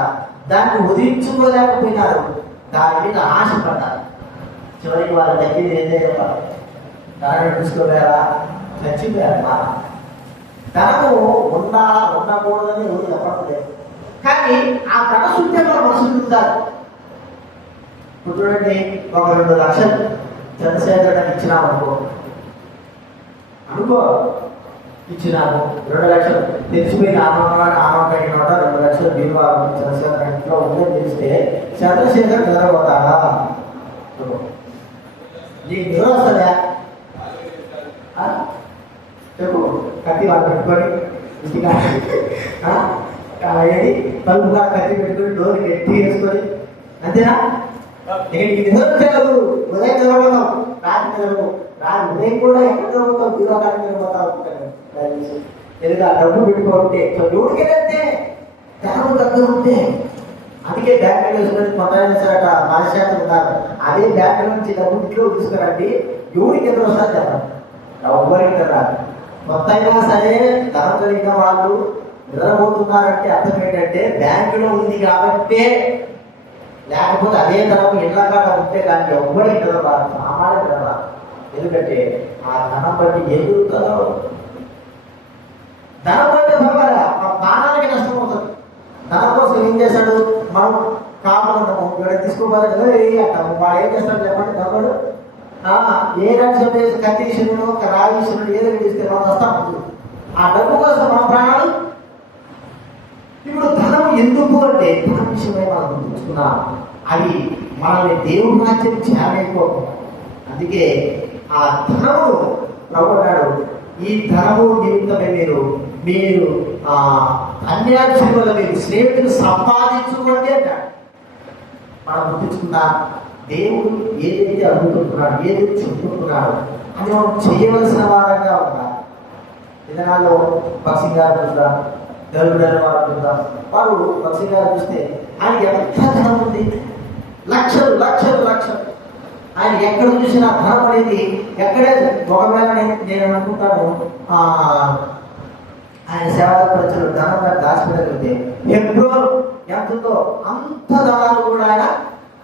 దాన్ని వదిలించుకోలేకపోయినారు. దాని మీద ఆశపడ్డారు. చివరికి వాళ్ళ దగ్గర ఏదైనా దాన్ని చూసుకోలేరా? చచ్చిపోయారు. ధనము ఉండకూడదని ఎవరు చెప్పడం లేదు. కానీ ఆ ధన శుద్ధిలో మనుషులు ఉంటారు. ఇప్పుడు చూడండి, ఒక 2 లక్షలు చంద్రశేఖర్ ఇచ్చినాము అనుకో ఇచ్చినాము 2 లక్షలు తెలిసిపోయిన ఆనవాడిన 2 లక్షలు బీమా చంద్రశేఖర్ ఇంట్లో ఉందని తెలిస్తే చంద్రశేఖర్ నిద్రపోతాడా? నీకు నిద్ర వస్తుందా? చెప్పు. కత్తి వాళ్ళు పెట్టుకొని ఇంటికా ఏది తలుపు కూడా కత్తి పెట్టుకొని డోర్ గట్టి వేసుకొని అంతేనా? నీకు నిద్ర వచ్చేది ఉదయం నిద్రపోతాం, రాత్రి నిద్రపో ఉదయం కూడా ఎక్కడ నిద్రపోతాం? దీర్ఘకాలం నిద్రపోతావు. లేదా డబ్బు పెట్టుకుంటే ఎవరికైతే ధనము దగ్గర ఉంటే అందుకే బ్యాంకులు వేసుకొని కొత్త మానశాతం ఉన్నారు. అదే బ్యాంకు నుంచి డబ్బు ఇంట్లో తీసుకురండి. ఎవరికి నిద్ర వస్తారు చెప్పండి? ఎవరికి నిద్ర రాదు. కొత్త అయినా సరే ధనం కలిగిన వాళ్ళు నిద్రపోతున్నారంటే అర్థం ఏంటంటే బ్యాంకులో ఉంది కాబట్టే, లేకపోతే అదే ధనం ఇళ్ళగా ఉంటే కానీ ఎవ్వరి నిద్రరాదు, సామాన్య నిద్రరాదు. ఎందుకంటే ఆ ధనం బట్టి ఎదుగుతుందో, ధనం బట్టి బాగా ఆ ప్రాణానికి నష్టం అవుతుంది. ధనం కోసం ఏం చేశాడు, మనం కాపాడము ఇక్కడ తీసుకోవాలి అంటాము. వాడు ఏం చేస్తాడు చెప్పండి, ధనుడు ఏ రాజ్యం కత్తీశ్వరుడు ఒక రాజేశ్వరుడు ఏదో చేస్తే మనం వస్తాము. ఆ డబ్బు కోసం మన ప్రాణాలు. ఇప్పుడు ధనం ఎందుకు అంటే ధనం విషయమై మనం గుర్తుంచుకున్నాం, అవి మనల్ని దేవుడి రాజ్యం చేరలేకపోతున్నాం. అందుకే ఆ ధనము ప్రభున్నాడు, ఈ ధనము నిమిత్తమే మీరు అన్యాచుల మీరు స్నేహితులు సంపాదించుకోండి అంటాడు. మనం గుర్తించుకున్నా దేవుడు ఏదైతే అడుగుతున్నాడు, ఏదైతే చెప్పుకుంటున్నాడు అది మనం చేయవలసిన వారంగా ఉండాలి. విధానాల్లో పక్షి గారు చూద్దాం, గరుడైన వారు చూద్దాం. వారు పక్షి గారు చూస్తే ఆయన ఎంత ధనం ఉంది, లక్షలు లక్షలు లక్షలు. ఆయన ఎక్కడ చూసినా ధనం అనేది ఎక్కడే. ఒకవేళ నేను అనుకుంటాను ఆయన సేవా ప్రజలు ధనం గారు దాచిపెట్టగలిగితే హెబ్రోన్ ఎంతో అంత ధనాలు కూడా ఆయన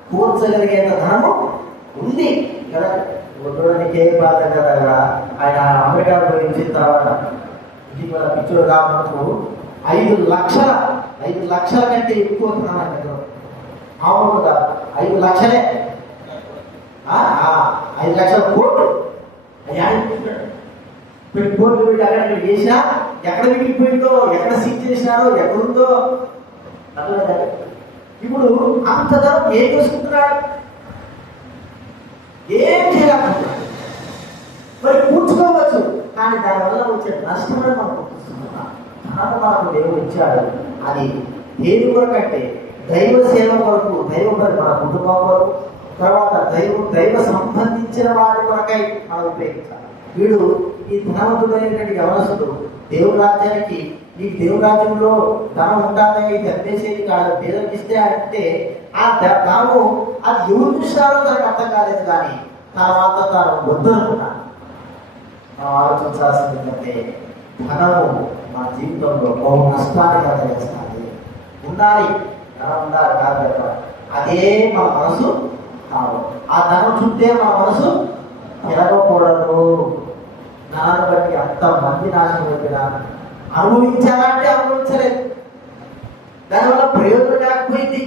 కూర్చగలిగేంత ధనము ఉంది కదా. చూడడానికి ఏ బాధ కదా. ఆయన అమెరికా పోయించిన తర్వాత ఇటీవల పిచ్చోడు రావడంకు 5 లక్షల కంటే ఎక్కువ ధనం. అవును కదా, 5 లక్షలే, 5 లక్షల కోట్లు కోట్లు పెట్టి అక్కడ చేసినా ఎక్కడ మిగిలిపోయిందో, ఎక్కడ సీట్ చేసినారో, ఎక్కడుందో అట్లా. ఇప్పుడు అంత ధనం ఏం చేసుకుంటున్నాడు, ఏం చేయాలనుకుంటున్నాడు. మరి కూర్చుకోవచ్చు, కానీ దానివల్ల వచ్చే నష్టమని మనం గుర్తిస్తున్నాం. ధనం మనకు దేవుడు ఇచ్చాడు, అది దేని కొరకంటే దైవ సేవ కొరకు, దైవ మన కుటుంబం కొరకు, తర్వాత దైవ సంబంధించిన వారి కొరకై మనం ఉపయోగించాలి. వీడు ఈ ధనవంతుడైనటువంటి యవనస్తుడు దేవుడి రాజ్యానికి, నీకు దేవుడి రాజ్యంలో ధనం ఉండాలని ఇది అనిపించేది కాదు, పేదలకు ఇస్తే అంటే ఆ ధనము అది ఎవరు చూసినారో తనకు అర్థం కాలేదు. కానీ తర్వాత తాను వద్దనుకున్నాను. మనం ఆలోచించాల్సింది ఏంటంటే ధనము మా జీవితంలో బహు నష్టాన్ని కలిగిస్తుంది. ఉండాలి, ధనం ఉండాలి కాదు చెప్పాలి, అదే మన మనసు కాదు. ఆ ధనం చుట్టే మన మనసు తిరగకూడదు. ధనాన్ని బట్టి అంతమంది నాశనం అయిపోయినా అనుభవించాలంటే అనుభవించలేదు, దానివల్ల ప్రయోజనం లేకపోయింది.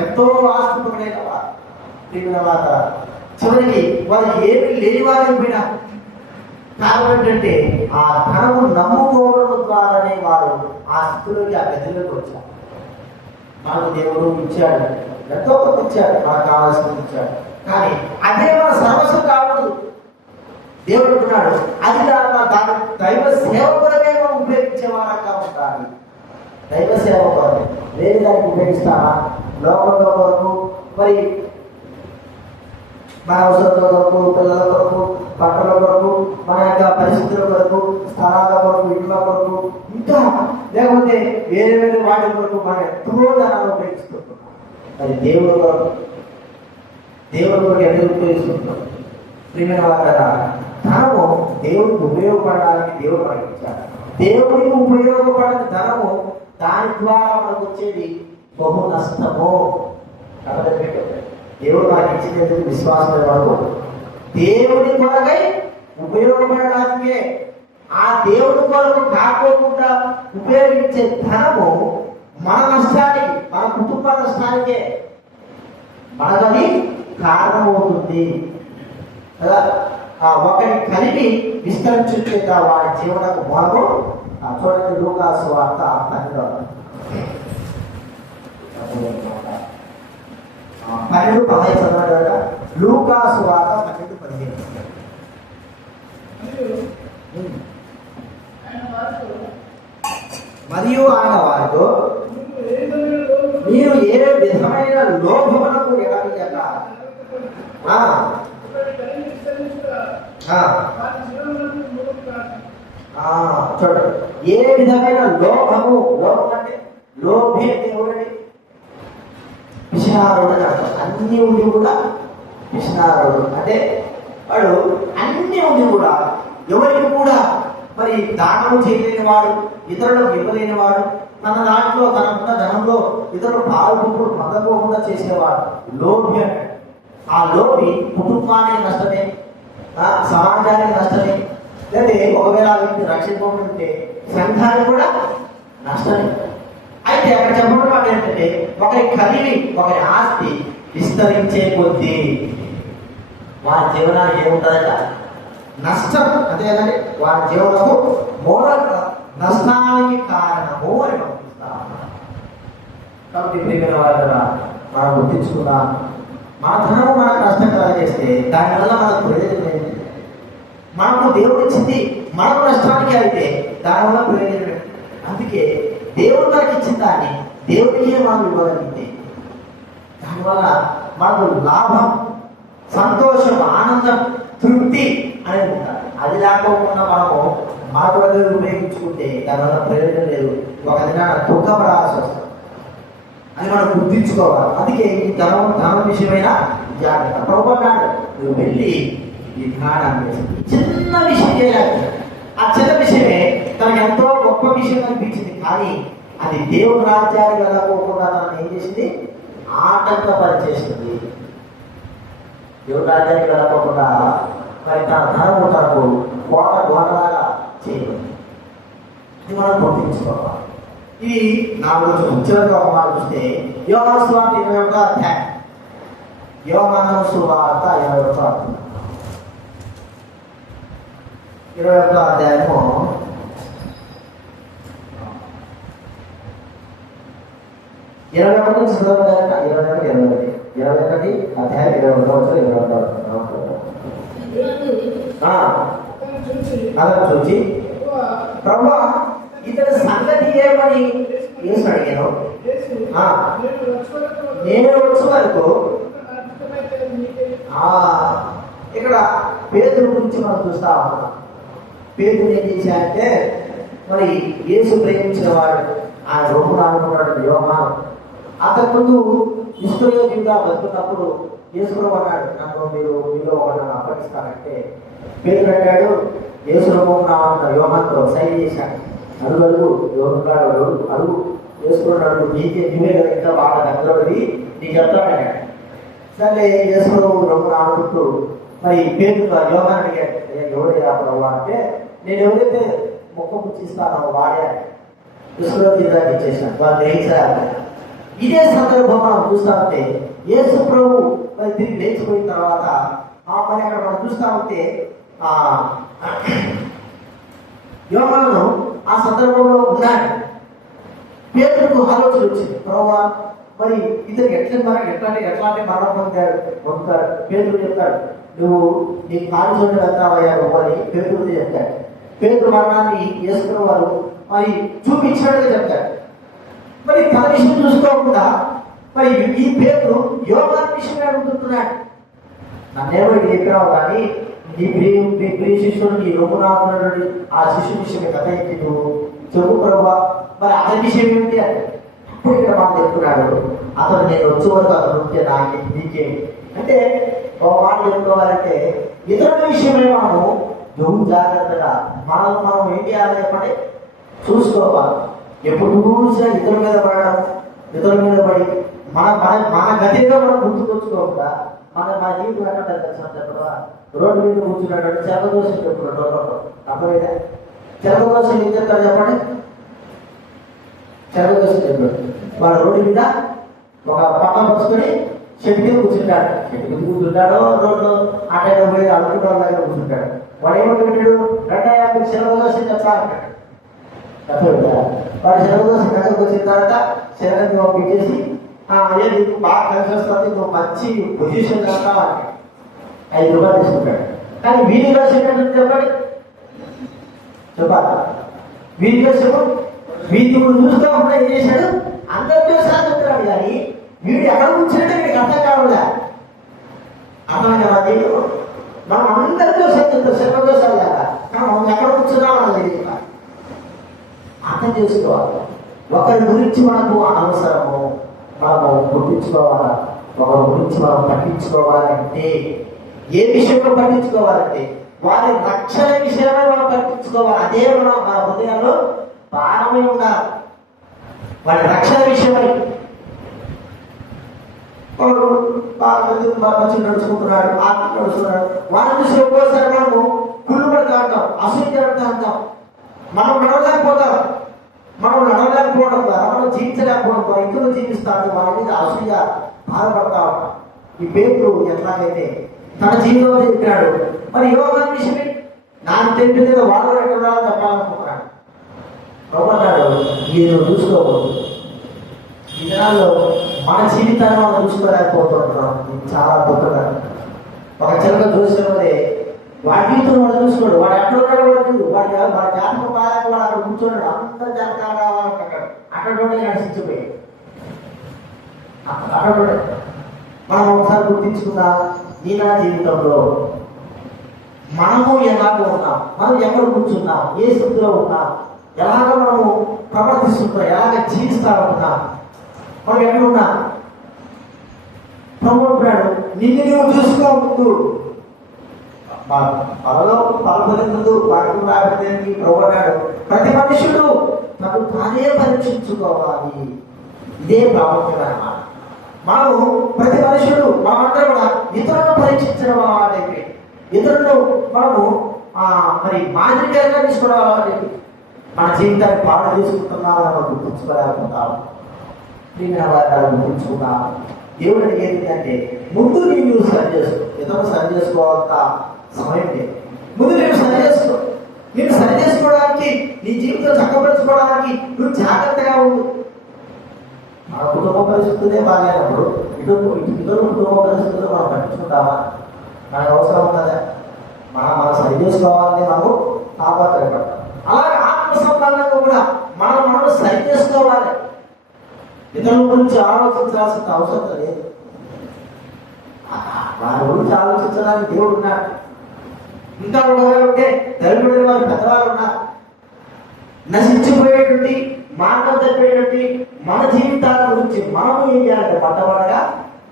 ఎంతో ఆస్తిపరులైన తర్వాత చివరికి వాళ్ళు ఏమి లేని వారైపోయినా కారణం ఏంటంటే ఆ ధనము నమ్ముకోవడం ద్వారానే వారు ఆ స్థితిలోకి, ఆ గదిలోకి వచ్చారు. మనకు దేవుడు ఇచ్చాడు, ఎంతో కొంత ఇచ్చాడు, మనకు కావాల్సింది ఇచ్చాడు. కానీ అదే మన సర్వస్వం కావద్దు. దేవుడు అంటున్నాడు అది దాని దైవ సేవ కొరకే మనం ఉపయోగించే వారంగా ఉండాలి. దైవ సేవ కొరకు వేరే దానికి ఉపయోగిస్తామా, లోకంలో కొరకు, మరి మన అవసరాల కొరకు, పిల్లల కొరకు, బట్టల కొరకు, మన యొక్క పరిస్థితుల కొరకు, స్థలాల కొరకు, ఇంట్లో కొరకు, ఇంకా లేకపోతే వేరే వేరే వాటి కొరకు మనం ఎంతో ధనాలు ఉపయోగిస్తున్నాం. అది దేవుడు కొరకు ఎందుకు ఉపయోగిస్తున్నాం? ప్రియమైన వారా, ధనము దేవుడికి ఉపయోగపడడానికి దేవుడు మనకి ఇచ్చాడు. దేవుడికి ఉపయోగపడని ధనము దాని ద్వారా మనకు వచ్చేది బహు నష్టము. కాబట్టి దేవుడు మనకి ఇచ్చినందుకు విశ్వాసం వరకు దేవుడి కొరకై ఉపయోగపడడానికే, ఆ దేవుడి కొరకు కాకోకుండా ఉపయోగించే ధనము మన నష్టానికి, మన కుటుంబ నష్టానికే మనది కారణమవుతుంది కదా. ఒకరి కలిపి విస్తరించేత వాడి జీవనకు భాగం. చూడండి లూకా సువార్త 12:15 చదవండి కదా. లూకా సువార్త 12:15. మరియు ఆయన వారితో మీరు ఏ విధమైన లోభమునకు ఎడమియక చూడండి, ఏ విధమైన లోభము, లోభం అంటే లోభి అంటే ఎవరండి? పిసినారుడు అని అర్థం. అన్ని ఉండి కూడా పిసినారుడు అంటే వాడు అన్ని ఉండి కూడా ఎవరికి కూడా మరి దానము చేయలేని వాడు, ఇతరులకు ఇవ్వలేని వాడు, తన దాంట్లో తనకున్న ధనంలో ఇతరులు పాల్గొప్పుడు పొందకోకుండా చేసేవాడు లోభి అంటాడు. ఆ లోభి కుటుంబానికి నష్టమే, సమాజానికి నష్టమే, లేదా ఒకవేళ వ్యక్తి రక్షించుకుంటే సంఘానికి కూడా నష్టమే. అయితే అక్కడ చెప్పడం మాట ఏంటంటే ఒకరి కలివి ఒకరి ఆస్తి విస్తరించే కొద్దీ వారి జీవనానికి ఏముంటుందంట? నష్టం. అంతే కదండి, వారి జీవనము మూల నష్టానికి కారణము అని పంపిస్తాం. కాబట్టి ప్రియమైన వాళ్ళ మనం గుర్తించుకున్నాం, మన ధనము మనకు నష్టం కలగజేస్తే దానివల్ల మనకు ప్రయోజనం ఏంటి? మనకు దేవుడు ఇచ్చింది మనకు నష్టానికి అయితే దానివల్ల ప్రయోజనం. అందుకే దేవుడు మనకి ఇచ్చిన దాన్ని దేవుడికే మనం ఇవ్వగలిగితే దానివల్ల మనకు లాభం, సంతోషం, ఆనందం, తృప్తి అనేది ఉండాలి. అది లేకపోకుండా మనము మన ప్రజలు ఉపయోగించుకుంటే దానివల్ల ప్రయోజనం లేదు. ఒక దినాన దుఃఖపడాల్సి వస్తుంది. అది మనం గుర్తించుకోవాలి. అందుకే ఈ ధనం విషయమైన జాగ్రత్త. ప్రభుత్వాడు నువ్వు వెళ్ళి ఈ ధ్యానాన్ని చిన్న విషయం చేయాలి. ఆ చిన్న విషయమే తనకు ఎంతో గొప్ప విషయం అనిపించింది, కానీ అది దేవుని రాజ్యానికి వెళ్ళకోకుండా తనను ఏం చేసింది? ఆటంకపరిచేసింది. దేవుని రాజ్యానికి వెళ్ళకోకుండా మరి తన ధనము తనకు గోడలాగా చేయదు. ఇది మనం గుర్తించుకోవాలి. ఇది నా గురించి చివరిగా ఒక మాట చూస్తే యోహాను సువార్త 21వ అధ్యాయం. యోహాను సువార్త 21వ అధ్యాయము 21 నుంచి చదవగలరా? 21 అధ్యాయం 21 అలా చూచి ప్రభువా ఇతని సంగతి ఏమని యేసు అడిగాను. నేను వచ్చే వరకు ఇక్కడ పేతురు గురించి మనం చూస్తా ఉన్నాం. పేతురు ఏం చేశాడంటే మరి యేసు ప్రేమించిన వాడు ఆయన రొమ్మును ఆడుకున్నాడు యోహాను. అతని ముందు ఇస్కరియోతీయుగా బతుకున్నప్పుడు యేసు అన్నాడు, నన్ను మీలో ఒకరిని అప్పగిస్తానంటే పేతురు అంటాడు, యేసు రొమ్మున యోహానుతో సైన్ చేశాడు. అడుగు యోహాను అడుగు యేసుకున్నాడు, నీవే కదా ఇంకా బాగా దగ్గరది నీకు చెప్తాడు. సరే యేసు రొమ్మున ఆడుకుంటూ మరి పేతురు యోహాను అడిగాడు, ఎవరైనా ప్రభు అంటే నేను ఎవరైతే మొక్క పుచ్చిస్తానో వాడే ఇస్కరియోతీయుగా ఇచ్చేసాను. వాళ్ళు గ్రహించారు. ఇదే సందర్భం మనం చూస్తా ఉంటే యేసు ప్రభు మరి తిరిగి లేచిపోయిన తర్వాత మరి అక్కడ మనం చూస్తా ఉంటే యోహాను ఆ సందర్భంలో ఉన్నాడు. పేతురుకు ఆలోచన వచ్చింది, ప్రభువా మరి ఇతనికి ఎట్లాంటి మరణం పొందుతాడు. పేతురు చెప్తాడు, నువ్వు నీ కాలు చోటు వెళ్తావయ్యా అని పేతురు చెప్తాడు. పేతురు మరణాన్ని యేసు వారు మరి చూపించినట్టుగా చెప్తాడు. మరి తన విషయం చూసుకోకుండా మరి ఈ పేతురు యోహాను విషయమే అడుగుతున్నాడు. నన్నేమో చెప్పావు కానీ నీ ప్రియ శిష్యుడు నీ రొమ్మునాడు ఆ శిష్యు విషయమే కథ ఏంటి నువ్వు చెప్పు ప్రభువా, మరి అతని విషయం ఏమిటి అంటే అప్పుడు ఇక్కడ మాట చెప్తున్నాడు, అతను నేను వచ్చే వరకు అతను ఉంటే నాకు నీకే అంటే ఒక మాట చెప్పుకోవాలంటే ఇతరుల విషయమే మనము జాగ్రత్తగా మనం ఏం చేయాలి చెప్పండి, చూసుకోవాలి. ఎప్పుడు చూసినా ఇతరుల మీద పడడం, ఇతరుల మీద పడి మన గతిగా మనం గుర్తుకొచ్చుకోకుండా మన జీవితం ఎక్కడ చెప్పడా రోడ్డు మీద కూర్చున్నాడు చెరగదోషం చెప్పుకున్నాడు. అప్పుడైతే చెరగదోషం ఏం చెప్తాడు చెప్పండి, చెరగదోషం చెప్పాడు. వాళ్ళ రోడ్డు మీద ఒక పక్కన వస్తుని చెట్టు మీద కూర్చుంటాడు. చెట్టు మీద కూర్చుంటాడో రోడ్డు అటే పోయి అడుగుతాడు దగ్గర కూర్చుంటాడు. వాడు ఏమంటాడు, 250 చెరగదోషం చెప్పాలంటాడు. వాడు శరగదోషం దగ్గరకు వచ్చిన తర్వాత శరగతి పంపించేసి నీకు బాగా కలిసి వస్తుంది, నువ్వు మంచి పొజిషన్ చేస్తావా అంటే 5 రూపాయలు తీసుకుంటాడు. కానీ వీధి దోషం ఏంటంటే చెప్పండి, చెప్పాలి వీధి దోషము వీధి చూస్తూ కూడా ఏం చేశాడు, అందరి దోషాలు చెప్తున్నాడు. కానీ వీడు ఎక్కడ కూర్చుంటే వీడికి అర్థం కావడా, అర్థం కదా. మనం అందరి దోషాలు చెప్తాం, శర్మ దోషాలు కదా, కానీ మనం ఎక్కడ కూర్చున్నా మనం తెలియదు. అర్థం చేసుకోవాలి. ఒకరి గురించి మనకు అనవసరము మనము గుర్తించుకోవాలా. ఒకరి గురించి మనం పట్టించుకోవాలంటే ఏ విషయంలో పట్టించుకోవాలంటే వారి రక్షణ విషయమై మనం పట్టించుకోవాలి. అదే మన హృదయంలో భారమై ఉండాలి. వారి రక్షణ విషయమై వాడు మంచి నడుచుకుంటున్నాడు, ఆత్మ నడుస్తున్నాడు, వాడిని చూసి ఒక్కోసారి మనము కుళ్ళు పడుతూ ఉంటాం, అసూయ పడుతూ ఉంటాం. మనం నడవలేకపోతాం. మనం నడవలేకపోవడం ద్వారా, మనం జీవించలేకపోవడం ద్వారా ఇతరులు జీవిస్తాడు, వారి మీద అసూయ బాధపడతా ఉంటాం. ఈ పేరు ఎట్లాగైతే తన జీవితంలో చెప్పాడు, మరి యోగాన్ని విషయమే నాకు తెలిపితే వాళ్ళు ఎక్కడ చెప్పాలనుకుంటున్నాడు. ప్రభుత్వాడు మీరు చూసుకోకూడదు. ఈ దినాల్లో మన జీవితాన్ని మనం చూసుకోలేకపోతున్నాం. చాలా గొప్పగా ఒక చిలక చూసినప్పుడే వాడి జీవితం వాడు చూసుకోడు. వాడు ఎక్కడ ఉన్నాడు వాడు వాడి జాతకం బాగా వాడు అక్కడ కూర్చోడు. అందరూ జాతకాలు కావాలంటాడు. అక్కడ నడిచిపోయి అక్కడ మనం ఒకసారి గుర్తించుకుందాం. ఈ నా జీవితంలో మనము ఎలాగో ఉన్నాం, మనం ఎక్కడ కూర్చున్నాం, ఏ స్థితిలో ఉన్నాం, ఎలాగ మనము ప్రవర్తిస్తున్నాం, ఎలాగ జీవిస్తా ఉన్నాం, మనం ఎక్కడ ఉన్నాం. ప్రభు అంటున్నాడు, నిన్ను నువ్వు చూసుకోవద్దు. పరలో పలపలిందు వాటికి రాబట్టి ప్రభు అన్నాడు, ప్రతి మనుషుడు తను తానే పరీక్షించుకోవాలి. ఇదే ప్రాముఖ్యమైన మాట. మనము ప్రతి మనుషుడు మనమంతా కూడా ఇతరులను పరీక్షించడం అలవాటైపోయి, ఇతరులను మనము మరి మాదిరిగా తీసుకోవడం అలవాటైపోయి మన జీవితాన్ని పాడు చేసుకుంటున్నామని మనం గుర్తుంచుకోలేకపోతాము. గుర్తుంచుకున్నాము. దేవుడు అడిగేది అంటే ముందు నువ్వు సరి చేసుకో. ఇతరులు సరి చేసుకోవాలంత సమయం లేదు. ముందు నేను సరి చేసుకో. నేను సరి చేసుకోవడానికి, నీ జీవితం చక్కపరుచుకోవడానికి నువ్వు జాగ్రత్తగా ఉండు. మన కుటుంబ పరిస్థితులే బాగాలేనప్పుడు ఇతరుల కుటుంబ పరిస్థితులు మనం పట్టించుకుంటామా? మనకు అవసరం ఉన్నదా? మనం సరి చేసుకోవాలని మనము తాపత్రయపడతాం. అలాగే ఆత్మ సంబంధంగా కూడా మనం సరి చేసుకోవాలి. ఇతరుల గురించి ఆలోచించాల్సిన అవసరం లేదు. వారి గురించి ఆలోచించడానికి దేవుడు ఉన్నాడు. ఇంకా ఒకవేళ ఉంటే దళితుడి వారి పెద్దవాళ్ళు ఉన్నారు. నశించిపోయేటువంటి, మార్గం తప్పేటువంటి మన జీవితాల గురించి మనము ఏం చేయాలంటే పట్టబడగా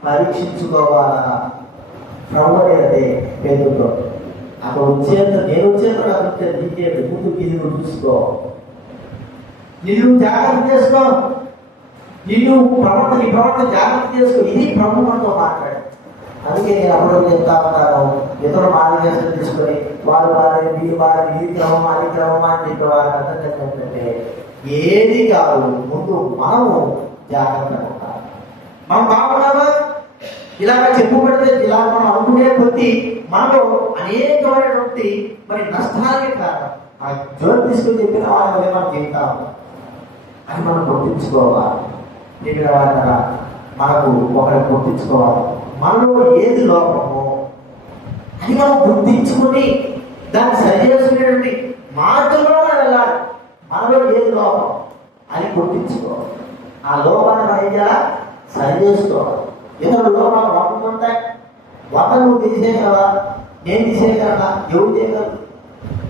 పరీక్షించుకోవాలా. ప్రభు అదే పేరుతో అక్కడ వచ్చేంత నేను వచ్చేంత అభివృద్ధి నీకేంటి ముందు నువ్వు చూసుకో. నిన్ను జాగ్రత్త చేసుకో. నిన్ను ప్రవర్తన జాగ్రత్త చేసుకో. ఇది ప్రభు మనతో మాట్లాడు. అందుకే నేను అప్పుడు చెప్తా ఉంటాను, ఇతరులు మార్గదర్శనం తీసుకొని వాళ్ళు మారి వీళ్ళు మారి ఈ క్రమం అది క్రమం అని చెప్పి వారికి అర్థం ఏంటంటే ఏది కాదు, ముందు మనము జాగ్రత్తగా ఉండాలి. మనం బాగున్నామా? ఇలాగ చెప్పుబడితే ఇలా మనం అనుకునే కొద్దీ మనలో అనేకమైనటువంటి మరి నష్టాలకే కారణం. ఆ జోరు తీసుకుని చెప్పిన వాళ్ళ మన జీవితాలు అది మనం గుర్తించుకోవాలి. చెప్పిన వాళ్ళ మనకు ఒకరిని గుర్తించుకోవాలి. మనలో ఏది లోపమో అది మనం గుర్తించుకుని దాన్ని సరి చేసుకునేటువంటి మార్గంలో మనం వెళ్ళాలి. మనలో ఏది లోపం అది గుర్తించుకోవాలి. ఆ లోపాన్ని మనం సరి చేసుకోవాలి. ఇతరుల లోపాలు వంటుంటాయి. వంట నువ్వు తీసేయగలవా? నేను తీసేయగలనా? ఎవరు చేయగలరు?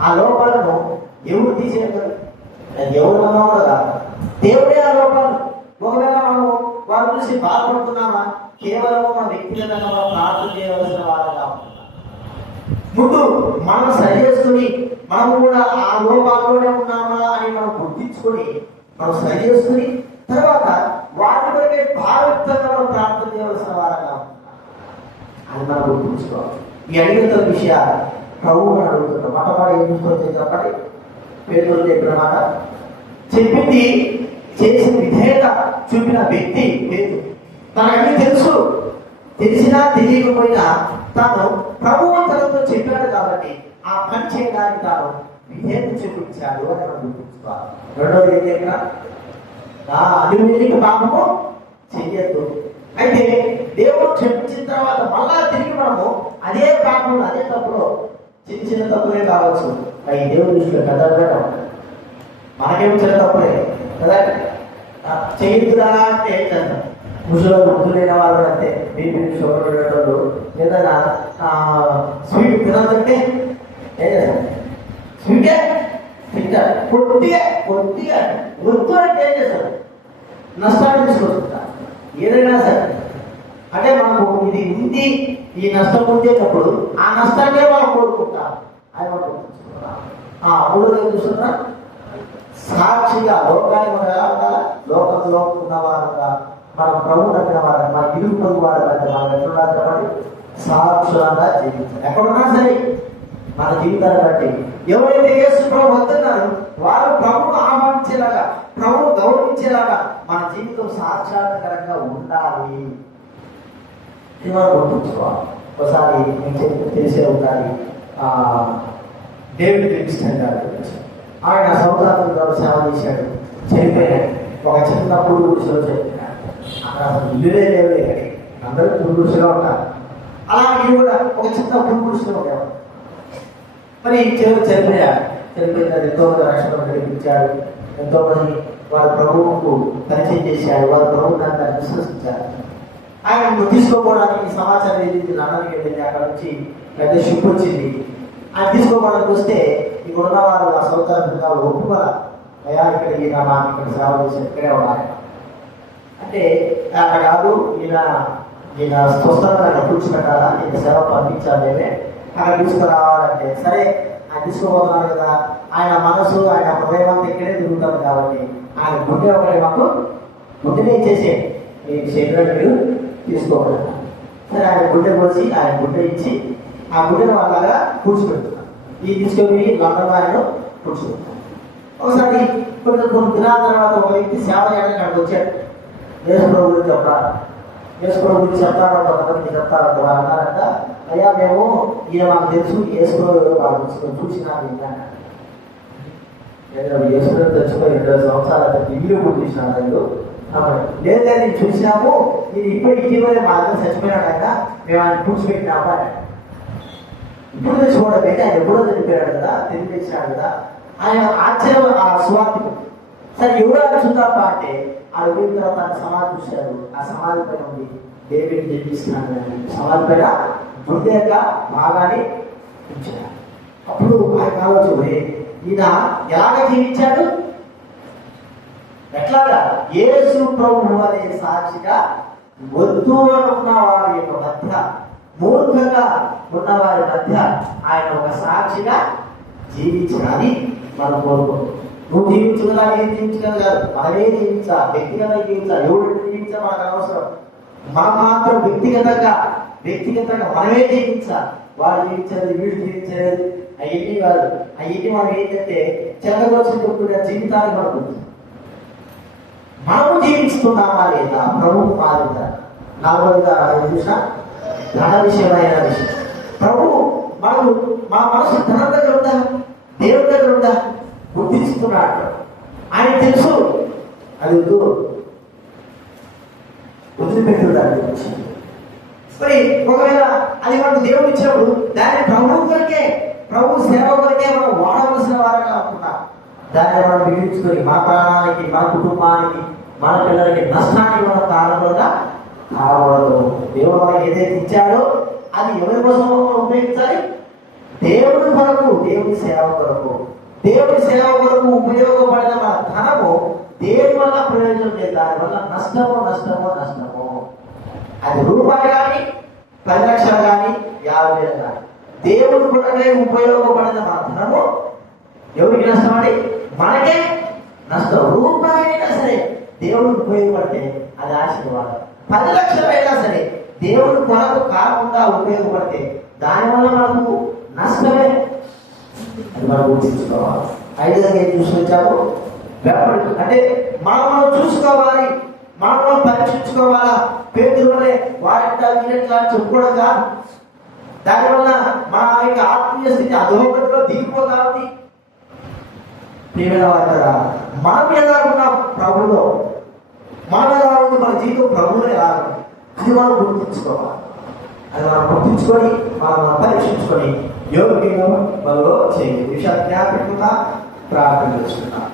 ఆ లోపాలను ఎవరు తీసేయగలరు? ఎవరు అన్నా కదా దేవుడే ఆ లోపాలు. ఒకవేళ మనము వారి చూసి బాధపడుతున్నామా? కేవలం మన వ్యక్తిగతంగా మనం ప్రార్థన చేయవలసిన వారుగా ఉంటున్నాం. ముందు మనం సరి చేసుకుని మనము కూడా ఆ లోపాల్లోనే ఉన్నామా అని మనం గుర్తించుకొని మనం సరి చేసుకుని తర్వాత వాటి కొరకే భారతంగా మనం ప్రార్థన చేయవలసిన వారుగా ఉంటున్నాం. అది మనం గుర్తుంచుకోవాలి. ఈ అడిగిన విషయాలు ప్రభువు అడుగుతున్నాం. మొట్టమొదటి ఏం చూసుకొని చెప్పండి. పేదలు చెప్పిన మాట చెప్పింది చేసిన విధేయత చూపిన వ్యక్తి పేరు. తనకన్నీ తెలుసు, తెలిసినా తెలియకపోయినా తాను ప్రభువు తనతో చెప్పాడు కాబట్టి ఆ పని చేయడానికి తాను విధేయత చూపించాడు అని మనం గుర్తుంచుకోవాలి. రెండోది ఏం చెప్పినా అనుమతికి పాపము చెయ్యద్దు. అయితే దేవుడు క్షమించిన తర్వాత మళ్ళా తిరిగి మనము అదే పాపం అదే తప్పులో చిన్న చిన్న తప్పులే కావచ్చు, అవి దేవుడు దృష్టిలో పెద్దగా మనకేం చిన్న తప్పులే కదా. చేయొద్దురా అంటే ఏం చేద్దాం? ముసలో వృద్ధులైన వాళ్ళు అంటే బీపీ షుగర్ ఉండేటోళ్ళు ఏదైనా స్వీట్ తినాలంటే ఏం చేస్తారు? స్వీటే తింటారు. కొద్దిగా వద్దు అంటే ఏం చేస్తారు? నష్టాన్ని తీసుకొస్తుంటారు. ఏదైనా సరే అంటే మనకు ఇది ఉంది, ఈ నష్టం ఉండేటప్పుడు ఆ నష్టాన్నే మనం కోరుకుంటాం. ఆయన మనం గుర్తుంచుకోవాలి. మూడోది చూస్తున్నా, సాక్షిగా లోకానికి మనం ఎలా ఉండాలా? లోకంలో ఉన్న వారుగా, మన ప్రభు నమ్మిన వారు, మన ఇరుగు పొరుగు వారు మనం ఎట్లున్నారు కాబట్టి సాక్షులంగా జీవించాలి. ఎక్కడున్నా సరే మన జీవితాన్ని బట్టి ఎవరైతే యేసు ప్రభు వద్దన్నారో వారు ప్రభువు ఆహ్వానించేలాగా, ప్రభువు గౌరవించేలాగా మన జీవితం సాక్షాత్కరంగా ఉండాలి. ఇది మనం గుర్తుంచుకోవాలి. ఒకసారి మీకు తెలిసే ఉండాలి, డేవిడ్ లివింగ్స్టన్ గారు గురించి. ఆయన సౌత్ ఆఫ్రికాలో సేవ చేశాడు, చనిపోయాడు. ఒక చిన్న పురుగు గుడిసెలో చనిపోయాడు. అక్కడ అసలు ఇల్లులే లేవు, ఇక్కడ అందరూ పురుగు గుడిసెలో ఉంటారు. అలాగే కూడా ఒక చిన్న పురుగు గుడిసెలో ఉండేవాడు. మరి చివరికి చనిపోయాడు. చనిపోయిన ఎంతో మంది రక్షణ నడిపించాడు, ఎంతో మంది వారి ప్రభువుకు పరిచయం చేశాడు, వారి ప్రభువు దాన్ని విశ్వసించారు. ఆయన తీసుకోపోవడానికి ఈ సమాచారం ఏది లండన్కి వెళ్ళింది. అక్కడ నుంచి పెద్ద షిప్ వచ్చింది. ఆయన తీసుకోవడానికి వస్తే ఇక్కడ ఉన్న వారు ఆ సౌత్ ఆఫ్రికా ఒప్పుకోల, అయ్యా ఇక్కడ ఈయన మాకు ఇక్కడ సేవ చేసి ఇక్కడే ఉండాలి అంటే, అక్కడ కాదు, ఈయన స్వస్థత కూర్చుపెట్టాలా, ఈయన సేవ పంపించాలి, అక్కడ తీసుకురావాలంటే సరే ఆయన తీసుకోబోతున్నాడు కదా. ఆయన మనసు, ఆయన హృదయం అంతా ఇక్కడే తిరుగుతాడు కాబట్టి ఆయన గుండె ఒకటి మాకు గుండెనే ఇచ్చేసే, ఈ శరీరాన్ని మీరు తీసుకోవాలి. సరే ఆయన గుండె కోసి ఆయన గుండె ఇచ్చి ఆ గుండెను వాళ్ళగా కూర్చోబెడుతున్నాను. ఈ తీసుకొని లండన్ ఆయన కూర్చోబెడతాను. ఒకసారి కొన్ని దినాల తర్వాత ఒక వ్యక్తి సేవ చేయడానికి అక్కడికి వచ్చాడు. యేసు ప్రభు గురించి చెప్తారు, యేసు ప్రభు గురించి చెప్తారు, కొంతమందికి చెప్తారు. వాళ్ళు అన్నారంట, అయ్యా మేము ఈయన మాకు తెలుసు, యేసు ప్రభు వాళ్ళు చూసినా విన్నాను. యేసు ప్రభు తెచ్చుకొని 2 సంవత్సరాలు ఇల్లు పుట్టించినాడు. లేదా నేను చూసినాము, నేను ఇటీవలే మా దగ్గర చచ్చిపోయినాడు ఆయన, మేము ఆయన కూర్చోబెట్టినాము ఆయన. ఇప్పుడు తెచ్చుకోవడం అయితే ఆయన ఎప్పుడో చనిపోయాడు కదా, తిరిగి తెచ్చినాడు కదా. ఆయన ఆశ్చర్యం ఆ స్వార్థికుడు. సరే ఎవరు ఆయన చూద్దామా అంటే ఆ పోయిన తర్వాత ఆయన సమాధి చూశారు. ఆ సమాధి పైన ఉంది డేవిడ్ లివింగ్స్టన్ అని. సమాధి పైన గుండె యొక్క భాగాన్ని ఉంచారు. అప్పుడు ఆయన ఆలోచన, ఈయన ఎలాగ జీవించాడు, ఎట్లాగా యేసు ప్రభువు అనే సాక్షిగా వద్దు అనుకున్న వారి యొక్క మధ్య, మూర్ఖంగా ఉన్న వారి మధ్య ఆయన ఒక సాక్షిగా జీవించాలని మనం కోరుకుంటాం. నువ్వు జీవించగల, ఏం జీవించగల కాదు, మనమే జీవించాలి, వ్యక్తిగతంగా జీవించాలి. ఎవరు జీవించా మనకు అనవసరం. మనం మాత్రం వ్యక్తిగతంగా మనమే జీవించాలి. వాడు జీవించేది, వీడు జీవించేది అవన్నీ కాదు. అవన్నీ మనం ఏంటంటే చెల్లగోసం చెప్పుకునే జీవితాన్ని మనకు మనము జీవిస్తున్నామా లేదా, ప్రభువు మారిందా. 4వ చూసిన ధన విషయమైన విషయం. ప్రభు మనకు మన మనసు ధనం దగ్గర ఉందా, దేవుడి దగ్గర ఉందా గుర్తిస్తున్నాడు. ఆయన తెలుసు అది వదిలిపెట్టుదాన్ని. మరి ఒకవేళ అది మనకు దేవుడు ఇచ్చినప్పుడు దాన్ని ప్రభువు కొరకే, ప్రభు సేవ కొరకే మనం వాడవలసిన వారు కాకుండా దాన్ని మనం మిగిల్చుకొని మన ప్రాణానికి, మన కుటుంబానికి, మన పిల్లలకి నష్టానికి మనం కారణంగా కావడదు. దేవుడు మనకి ఏదైతే ఇచ్చాడో అది ఎవరి కోసం ఉపయోగించాలి? దేవుడి కొరకు, దేవుడి సేవ కొరకు. దేవుడి సేవ కొరకు ఉపయోగపడిన మన ధనము దేని వల్ల ప్రయోజనం లేదు, దానివల్ల నష్టము. అది రూపాయి కానీ, 10 లక్షలు కానీ, 50,000 కానీ, దేవుడి కొరకై ఉపయోగపడిన మన ధనము ఎవరికి నష్టం అండి? మనకే నష్టం. రూపాయి అయినా సరే దేవుడికి ఉపయోగపడితే అది ఆశీర్వాదం. 10 లక్షలు అయినా సరే దేవుడి కొరకు కాకుండా ఉపయోగపడితే దానివల్ల మనకు నష్టమే. అది మనం గుర్తించుకోవాలి. 5వ ఏం చూసుకొచ్చాము? అంటే మనం చూసుకోవాలి, మనం పరీక్షించుకోవాలా. పేదలే వాటిట్లా వీటిట్లా చెప్పుకోవడం కాదు. దానివల్ల మన యొక్క ఆత్మీయ స్థితి అధోగతిలో దిగిపోతా ఉంది. మనం ఎలా ఉన్నాం ప్రభులో, మనం ఎలా ఉంది, మన జీవితం ప్రభులో ఎలా ఉంది, అది మనం గుర్తించుకోవాలి. అది మనం గుర్తించుకొని మనం పరీక్షించుకొని యోగ్యంగా మనలో చేయాలి. విషయాలు జ్ఞాపకంగా ప్రార్థన చేసుకుంటాం.